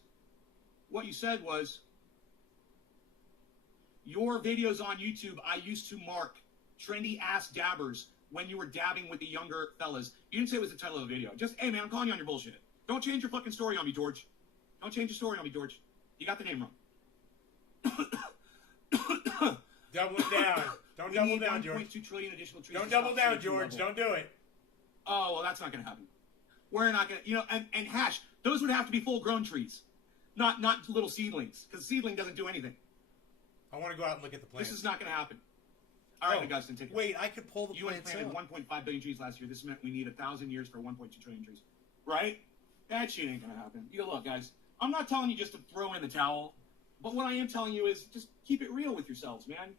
your videos on YouTube, I used to mark trendy ass dabbers when you were dabbing with the younger fellas. You didn't say it was the title of the video. Just, hey man, I'm calling you on your bullshit. Don't change your fucking story on me, George. Don't change your story on me, George. You got the name wrong. Double down. Don't double down, George. 1.2 trillion additional trees. Don't double down, George. Don't do it. Oh, well, that's not going to happen. We're not going to, and hash, those would have to be full-grown trees, not little seedlings, because seedling doesn't do anything. I want to go out and look at the plants. This is not going to happen. All right, Augustine, take it. Wait, I could pull the You only plants planted out. 1.5 billion trees last year. This meant we need 1,000 years for 1.2 trillion trees. Right? That shit ain't gonna happen. You go, look, guys, I'm not telling you just to throw in the towel, but what I am telling you is just keep it real with yourselves, man.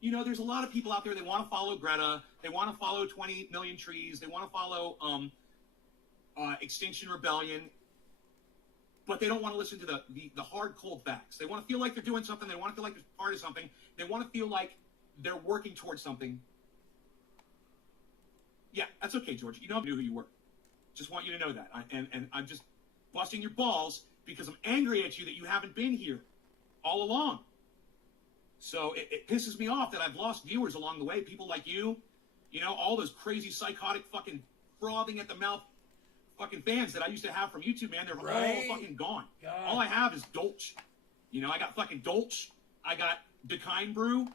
You know, there's a lot of people out there, they want to follow Greta, they want to follow 20 million trees, they want to follow Extinction Rebellion, but they don't want to listen to the hard, cold facts. They want to feel like they're doing something, they want to feel like they're part of something, they want to feel like they're working towards something. Yeah, that's okay, George. You know I knew who you were. Just want you to know that. And I'm just busting your balls because I'm angry at you that you haven't been here all along. So it pisses me off that I've lost viewers along the way. People like you know, all those crazy, psychotic, fucking frothing at the mouth fucking fans that I used to have from YouTube, man. They're all fucking gone. God. All I have is Dolch. You know, I got fucking Dolch. I got Decine Brew.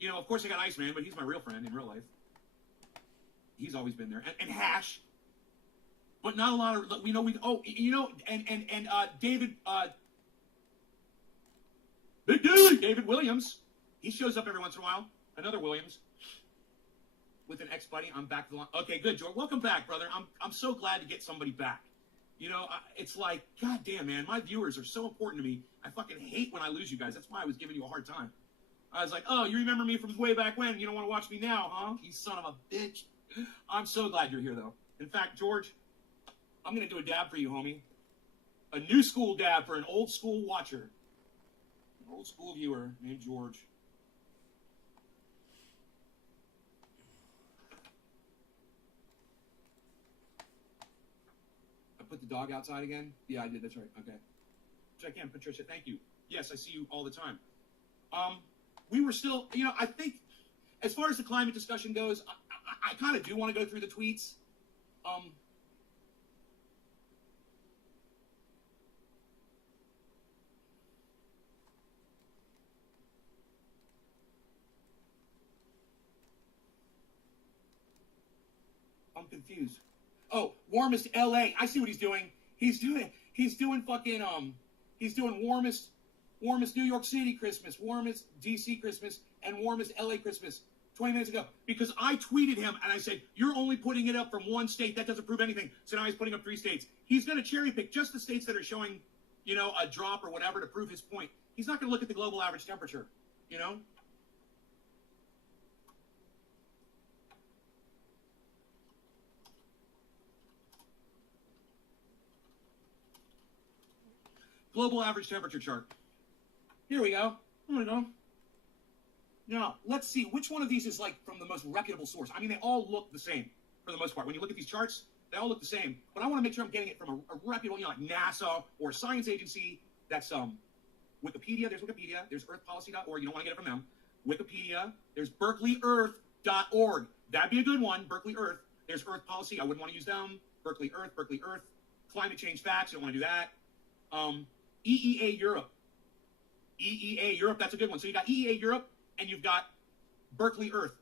You know, of course I got Iceman, but he's my real friend in real life. He's always been there. And Hash. But not a lot of, we know, David, big dude, David Williams. He shows up every once in a while. Another Williams. With an ex-buddy. I'm back to the line. Okay, good, George. Welcome back, brother. I'm so glad to get somebody back. You know, it's like, God damn, man, my viewers are so important to me. I fucking hate when I lose you guys. That's why I was giving you a hard time. I was like, oh, you remember me from way back when? You don't want to watch me now, huh? You son of a bitch. I'm so glad you're here, though. In fact, George, I'm going to do a dab for you, homie. A new school dab for an old school watcher. An old school viewer named George. I put the dog outside again? Yeah, I did. That's right. Okay. Check in, Patricia. Thank you. Yes, I see you all the time. We were still, you know, I think as far as the climate discussion goes, I kind of do want to go through the tweets. I'm confused. Oh, warmest LA. I see what he's doing. He's doing fucking he's doing warmest New York City Christmas, warmest DC Christmas, and warmest LA Christmas 20 minutes ago. Because I tweeted him and I said, you're only putting it up from one state. That doesn't prove anything. So now he's putting up 3 states. He's going to cherry pick just the states that are showing, you know, a drop or whatever to prove his point. He's not going to look at the global average temperature, you know? Global average temperature chart. Here we go. There we go. Now, let's see which one of these is like from the most reputable source. I mean, they all look the same for the most part. When you look at these charts, they all look the same. But I want to make sure I'm getting it from a reputable, you know, like NASA or a science agency. That's Wikipedia. There's Wikipedia. There's earthpolicy.org. You don't want to get it from them. Wikipedia. There's berkeleyearth.org. That'd be a good one. Berkeley Earth. There's Earth Policy. I wouldn't want to use them. Berkeley Earth. Climate change facts. You don't want to do that. EEA Europe. EEA Europe, that's a good one. So you got EEA Europe and you've got Berkeley Earth.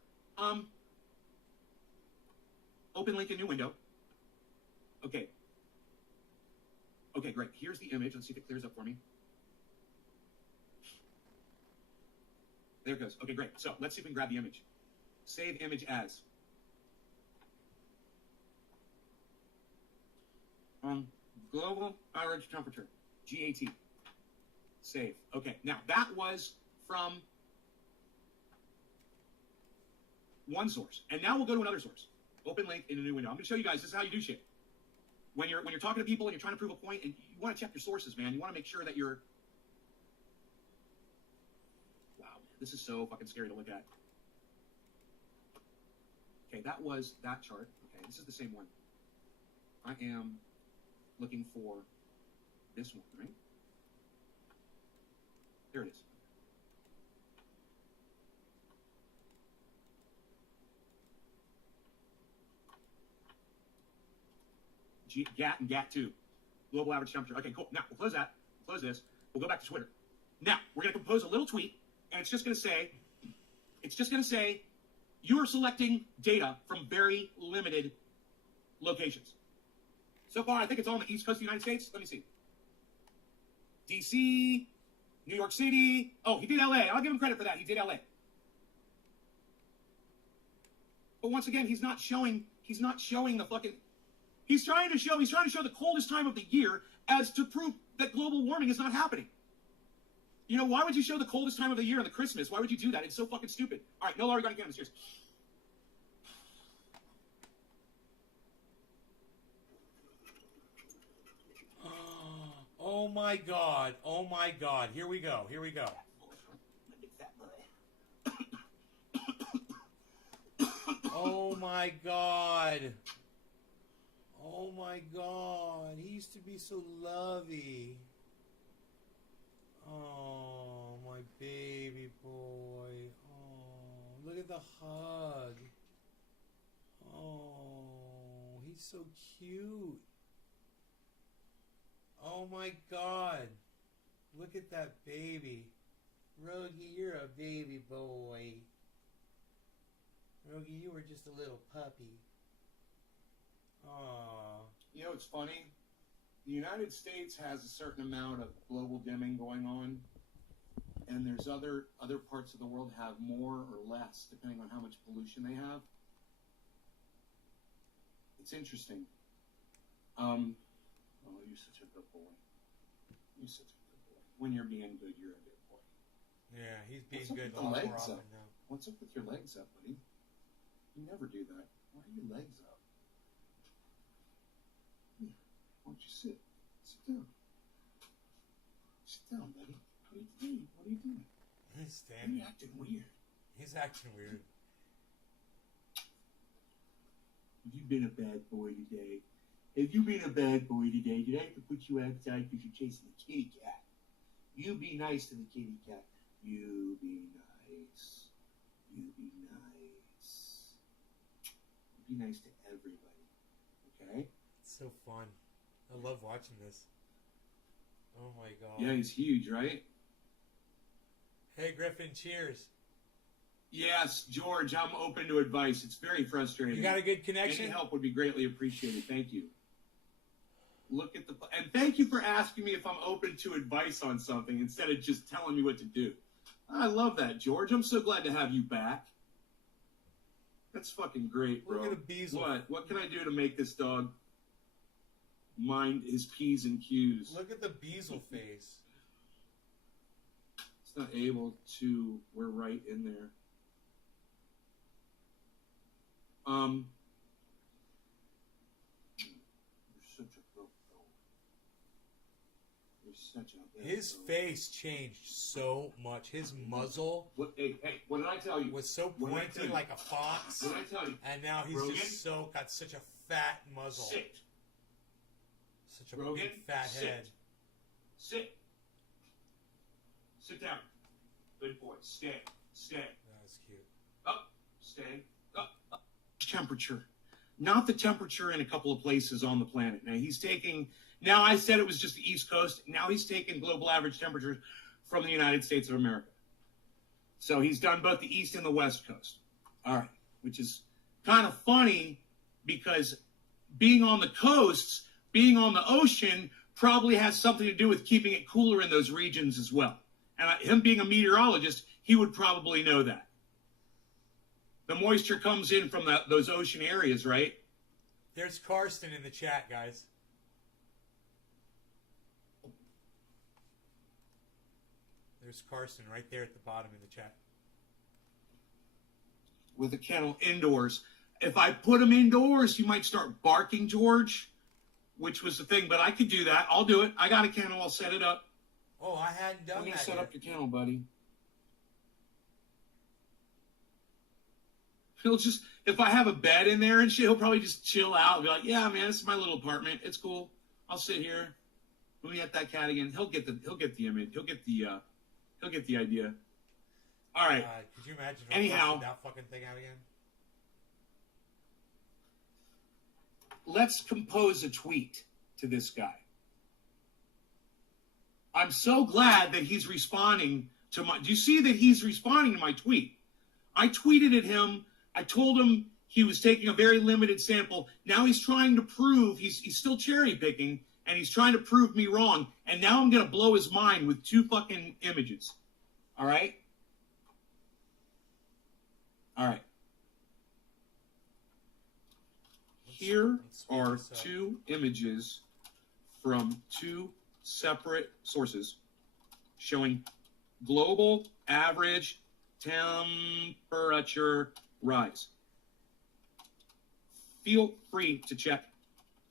Open link in new window. Okay. Okay, great. Here's the image. Let's see if it clears up for me. There it goes. Okay, great. So let's see if we can grab the image. Save image as. Global average temperature. GAT. Save. Okay, now that was from one source. And now we'll go to another source. Open link in a new window. I'm going to show you guys, this is how you do shit. When you're talking to people and you're trying to prove a point, and you want to check your sources, man. You want to make sure that you're... Wow, man, this is so fucking scary to look at. Okay, that was that chart. Okay, this is the same one. I am looking for this one, right? There it is. GAT and GAT2. Global average temperature. Okay, cool. Now, we'll close that. We'll close this. We'll go back to Twitter. Now, we're going to compose a little tweet, and it's just going to say, you are selecting data from very limited locations. So far, I think it's all on the East Coast of the United States. Let me see. DC, New York City. Oh, he did LA. I'll give him credit for that. He did LA. But once again, he's not showing the fucking. He's trying to show the coldest time of the year as to prove that global warming is not happening. You know, why would you show the coldest time of the year on the Christmas? Why would you do that? It's so fucking stupid. All right, no longer gonna get him. Cheers. Oh my God. Oh my God. Here we go. Here we go. Oh my God. Oh my God. He used to be so lovey. Oh, my baby boy. Oh, look at the hug. Oh, he's so cute. Oh my God. Look at that baby. Rogie, you're a baby boy. Rogie, you were just a little puppy. Aww. You know, it's funny. The United States has a certain amount of global dimming going on, and there's other parts of the world have more or less, depending on how much pollution they have. It's interesting. Oh, you're such a good boy. You're such a good boy. When you're being good, you're a good boy. Yeah, he's being What's up good with a the lot more legs often up? now. What's up with your legs up, buddy? You never do that. Why are your legs up? Here, why don't you sit? Sit down. Sit down, buddy. What are you doing? What are you doing? He's standing. You're acting weird. He's acting weird. Have you been a bad boy today? Have you been a bad boy today? Did I have to put you outside because you're chasing the kitty cat? You be nice to the kitty cat. You be nice. You be nice. You be nice to everybody. Okay? It's so fun. I love watching this. Oh my God. Yeah, he's huge, right? Hey Griffin, cheers. Yes, George, I'm open to advice. It's very frustrating. You got a good connection? Any help would be greatly appreciated. Thank you. Look at the... And thank you for asking me if I'm open to advice on something instead of just telling me what to do. I love that, George. I'm so glad to have you back. That's fucking great, bro. Look at a bezel. What? What can I do to make this dog mind his P's and Q's? Look at the bezel face. It's not able to... We're right in there. You're such a broke dog. You're such a... His face changed so much. His muzzle Hey, what did I tell you? was so What did I tell pointy you? like a fox. What did I tell you? And now he's Rogan? just got such a fat muzzle. Sit. Such a Rogan, big fat sit. head. Sit. Sit down. Good boy. Stay. Stay. That was cute. Up. Stay. Up. Up. Temperature. Not the temperature in a couple of places on the planet. Now he's taking... Now I said it was just the East Coast. Now he's taking global average temperatures from the United States of America. So he's done both the East and the West Coast. All right. Which is kind of funny because being on the coasts, being on the ocean probably has something to do with keeping it cooler in those regions as well. And him being a meteorologist, he would probably know that. The moisture comes in from those ocean areas, right? There's Karsten in the chat, guys. There's Karsten right there at the bottom in the chat. With a kennel indoors. If I put him indoors, he might start barking, George, which was the thing. But I could do that. I'll do it. I got a kennel. I'll set it up. Oh, I hadn't done I'm going that to set yet. up your kennel, buddy. He'll just, if I have a bed in there and shit, he'll probably just chill out and be like, yeah, man, this is my little apartment. It's cool. I'll sit here. Let me get that cat again. He'll get the image. He'll get the idea. All right. Could you imagine Anyhow, that fucking thing out again? let's compose a tweet to this guy. I'm so glad that he's responding to my... Do you see that he's responding to my tweet? I tweeted at him. I told him he was taking a very limited sample. Now he's trying to prove... He's still cherry picking, and he's trying to prove me wrong. And now I'm going to blow his mind with 2 fucking images. All right? All right. Here are two images from two separate sources showing global average temperature rise. Feel free to check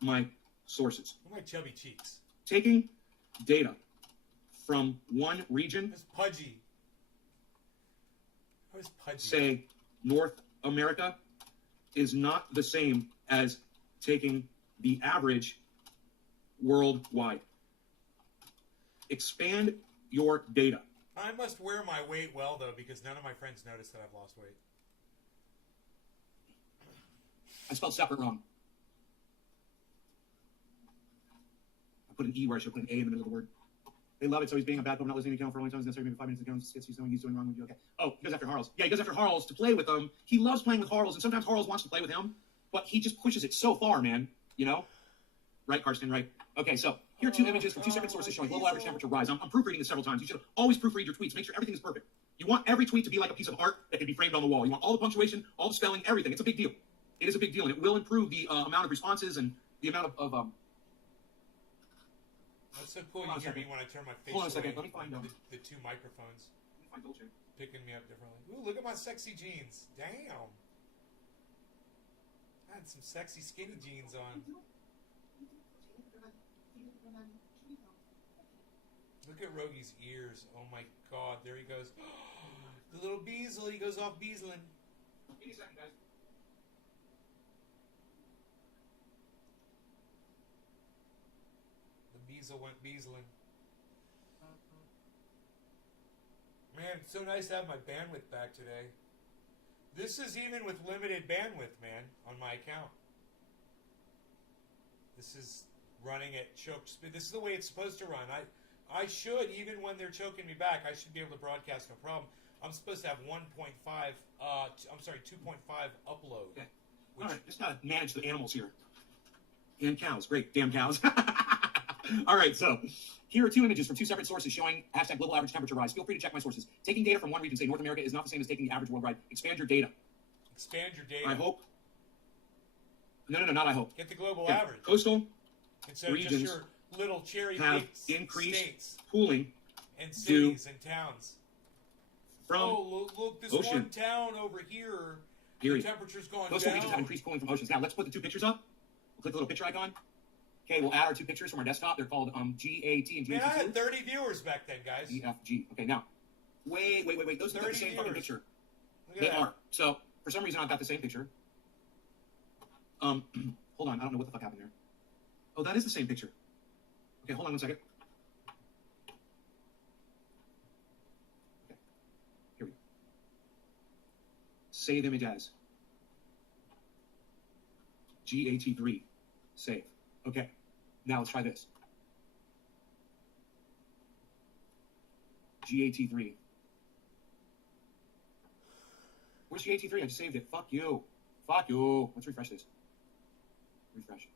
my sources. Look at my chubby cheeks. Taking data from one region, It's pudgy. How is pudgy? say North America, is not the same as taking the average worldwide. Expand your data. I must wear my weight well, though, because none of my friends notice that I've lost weight. I spelled separate wrong. I put an E where I should put an A in the middle of the word. They love it, so he's being a bad boy, not listening to account for a long time, necessary, maybe 5 minutes ago, he's doing wrong with you, okay. Oh, he goes after Harles. Yeah, he goes after Harles to play with him. He loves playing with Harles, and sometimes Harles wants to play with him, but he just pushes it so far, man, you know? Right, Karsten, right? Okay, so here are two images from two separate sources showing global average temperature rise. I'm proofreading this several times. You should always proofread your tweets. Make sure everything is perfect. You want every tweet to be like a piece of art that can be framed on the wall. You want all the punctuation, all the spelling, everything. It's a big deal. It is a big deal, and it will improve the amount of responses and the amount of That's so cool. You hear me when I turn my face Hold on a second. away. Let me find them. The two microphones Find Dolce. picking me up differently. Ooh, look at my sexy jeans. Damn. I had some sexy skinny jeans on. Look at Rogi's ears. Oh my god, there he goes. The little Beazle, he goes off Beazling. Give me a second, guys. The Beazle went Beazling. Man, it's so nice to have my bandwidth back today. This is even with limited bandwidth, man, on my account. This is running at choke speed. This is the way it's supposed to run. I should, even when they're choking me back, I should be able to broadcast no problem. I'm supposed to have 2.5 upload. Okay. All right, just gotta manage the animals here. And cows. Great. Damn cows. All right, so here are two images from two separate sources showing hashtag global average temperature rise. Feel free to check my sources. Taking data from one region, say North America, is not the same as taking the average worldwide. Expand your data. Expand your data. I hope. No, not I hope. Get the global Okay. average. Coastal Instead of just regions your little cherry have picked increased states pooling and cities and towns. from Oh, look, this ocean. one town over here, Period. the temperature's going Coastal down. regions have increased pooling from oceans. Now let's put the two pictures up. We'll click the little picture icon. Okay, we'll add our two pictures from our desktop. They're called GAT and GAT2. Man, I had 30 viewers back then, guys. EFG. Okay, now, wait. Those are the 30 same fucking viewers. picture. Look at They that. are. So, for some reason, I've got the same picture. Hold on. I don't know what the fuck happened there. Oh, that is the same picture. Okay, hold on one second. Okay. Here we go. Save image as. GAT3. Save. Okay. Now let's try this. GAT3. Where's GAT3? I just saved it. Fuck you. Let's refresh this. Refresh.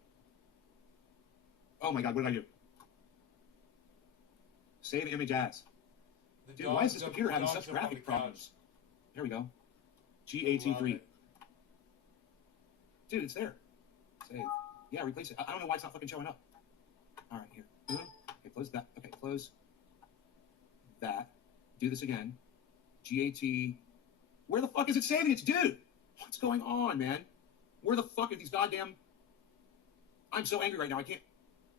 Oh my god, what did I do? Save image as. The Dude, why is dogs this up- computer having dogs such up on the graphic couch. problems? There we go. Love GAT3. it. Dude, it's there. Save. Yeah, replace it. I don't know why it's not fucking showing up. Alright, here. Okay, close that. Okay, close that. Do this again. GAT. Where the fuck is it saving it? Dude! What's going on, man? Where the fuck are these goddamn... I'm so angry right now.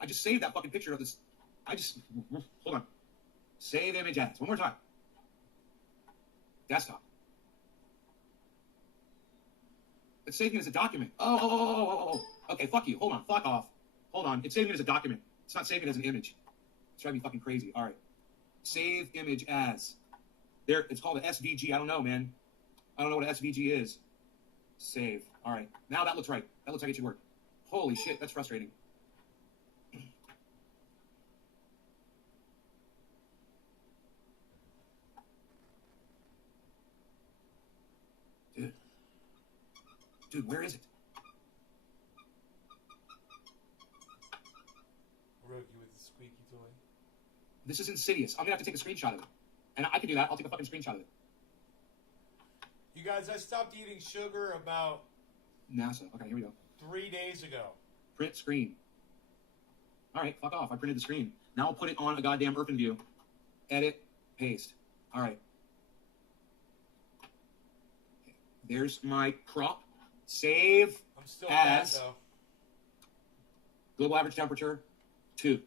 I just saved that fucking picture of this. Hold on. Save image as. One more time. Desktop. It's saving it as a document. Oh. Okay, fuck you. Hold on. Fuck off. Hold on. It's saving it as a document. It's not saving it as an image. It's driving me fucking crazy. All right. Save image as. There. It's called an SVG. I don't know, man. I don't know what an SVG is. Save. All right. Now that looks right. That looks like it should work. Holy shit. That's frustrating. Dude, where is it? Rogi with the squeaky toy. This is insidious. I'm gonna have to take a screenshot of it. And I can do that. I'll take a fucking screenshot of it. You guys, I stopped eating sugar about NASA. Okay, here we go. 3 days ago. Print screen. All right, fuck off. I printed the screen. Now I'll put it on a goddamn Earthen view. Edit, paste. All right. Okay. There's my crop. Save I'm still as bad, though. global average temperature 2.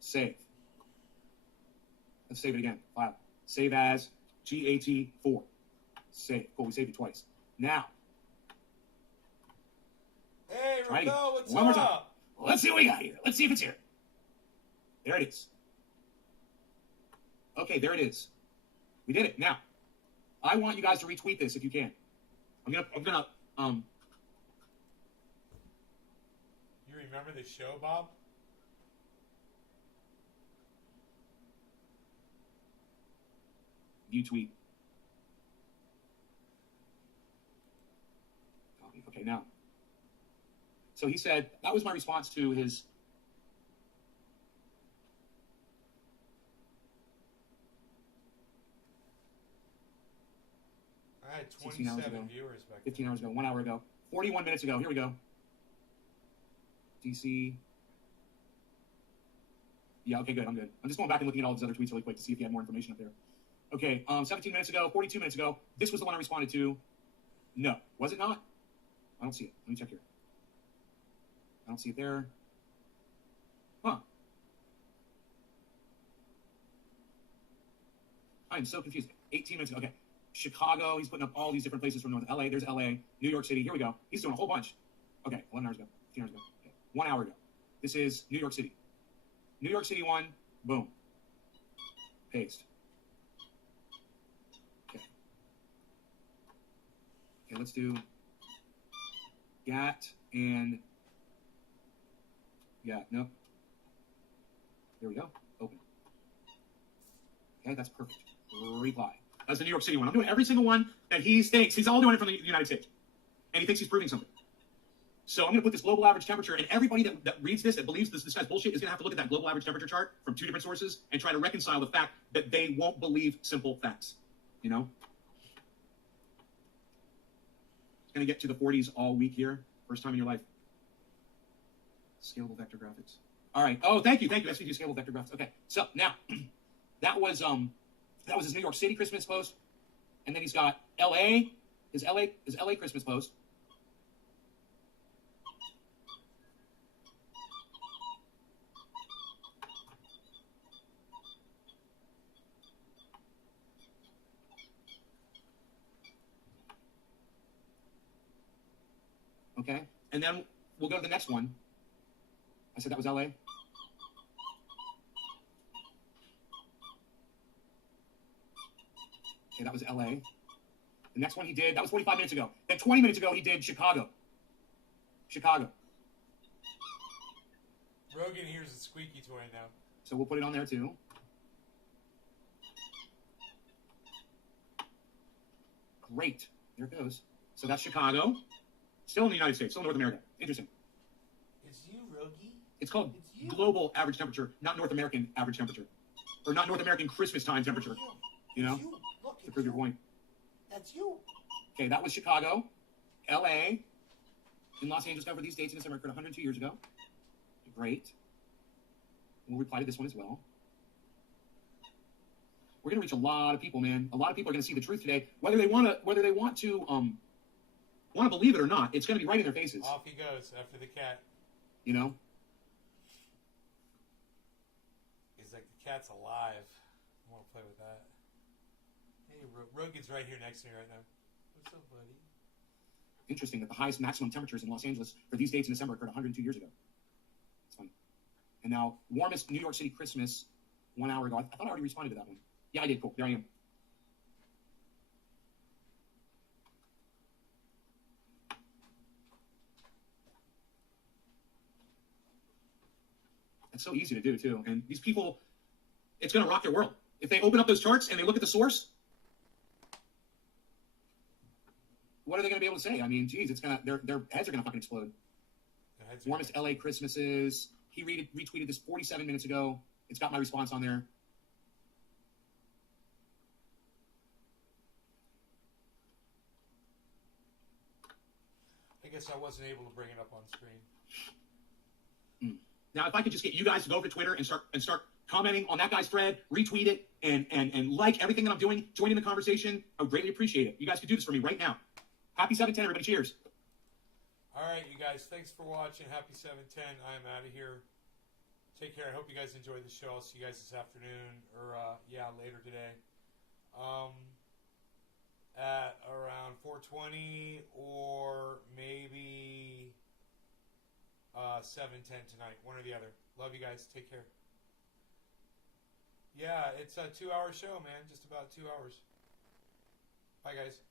Save. Let's save it again. File. Save as GAT4. Save. Cool, we saved it twice. Now. Hey, Raquel, what's One more up? time. Let's see what we got here. Let's see if it's here. There it is. Okay, there it is. We did it. Now, I want you guys to retweet this if you can. I'm gonna You remember the show, Bob? view tweet. Copy. Okay, now. So he said, that was my response to his I had 16 hours 27 ago. viewers back 15 hours ago, 1 hour ago, 41 minutes ago. Here we go. DC. Yeah, okay, good. I'm good. I'm just going back and looking at all his other tweets really quick to see if he had more information up there. Okay, 17 minutes ago, 42 minutes ago. This was the one I responded to. No. Was it not? I don't see it. Let me check here. I don't see it there. Huh. I'm so confused. 18 minutes ago. Okay. Chicago. He's putting up all these different places from North LA. There's LA. New York City. Here we go. He's doing a whole bunch. Okay. 11 hours ago. 15 hours ago. Okay. 1 hour ago. This is New York City. New York City one. Boom. Paste. Okay. Okay, let's do GAT and nope. There we go. Open. Okay, that's perfect. Reply. That's the New York City one. I'm doing every single one that he thinks. He's all doing it from the United States. And he thinks he's proving something. So I'm going to put this global average temperature, and everybody that reads this, that believes this guy's bullshit, is going to have to look at that global average temperature chart from 2 different sources and try to reconcile the fact that they won't believe simple facts. You know? It's going to get to the 40s all week here. First time in your life. Scalable vector graphics. All right. Oh, thank you. SVG scalable vector graphics. Okay. So now, that was his New York City Christmas post, and then he's got LA, his LA Christmas post. Okay, and then we'll go to the next one. I said that was LA. Okay, that was LA. The next one he did, that was 45 minutes ago. Then 20 minutes ago, he did Chicago. Chicago. Rogan hears a squeaky toy now. So we'll put it on there too. Great. There it goes. So that's Chicago. Still in the United States, still in North America. Interesting. It's you, Rogie. It's called It's you. global average temperature, not North American average temperature. Or not North American Christmas time temperature. You know? It's you. Look, To prove your point. That's you. Okay, that was Chicago. LA. In Los Angeles covered these dates in December, occurred 102 years ago. Great. We'll reply to this one as well. We're going to reach a lot of people, man. A lot of people are going to see the truth today, whether they want to believe it or not. It's going to be right in their faces. Off he goes after the cat. You know. He's like, the cat's alive. I want to play with that. Hey, Rogan's right here next to me right now. What's up, buddy? Interesting that the highest maximum temperatures in Los Angeles for these dates in December occurred 102 years ago. It's funny. And now, warmest New York City Christmas 1 hour ago. I thought I already responded to that one. Yeah, I did. Cool. There I am. It's so easy to do, too. And these people, it's going to rock their world. If they open up those charts and they look at the source, what are they going to be able to say? I mean, geez, it's gonna their heads are going to fucking explode. Warmest LA Christmases. He retweeted this 47 minutes ago. It's got my response on there. guess I wasn't able to bring it up on screen. Now, if I could just get you guys to go over to Twitter and start commenting on that guy's thread, retweet it, and like everything that I'm doing, joining the conversation, I would greatly appreciate it. You guys could do this for me right now. Happy 710, everybody. Cheers. All right, you guys. Thanks for watching. Happy 710. I'm out of here. Take care. I hope you guys enjoyed the show. I'll see you guys this afternoon or, later today. At around 4:20 or maybe 7:10 tonight. One or the other. Love you guys. Take care. Yeah, it's a 2-hour show, man. Just about 2 hours. Bye, guys.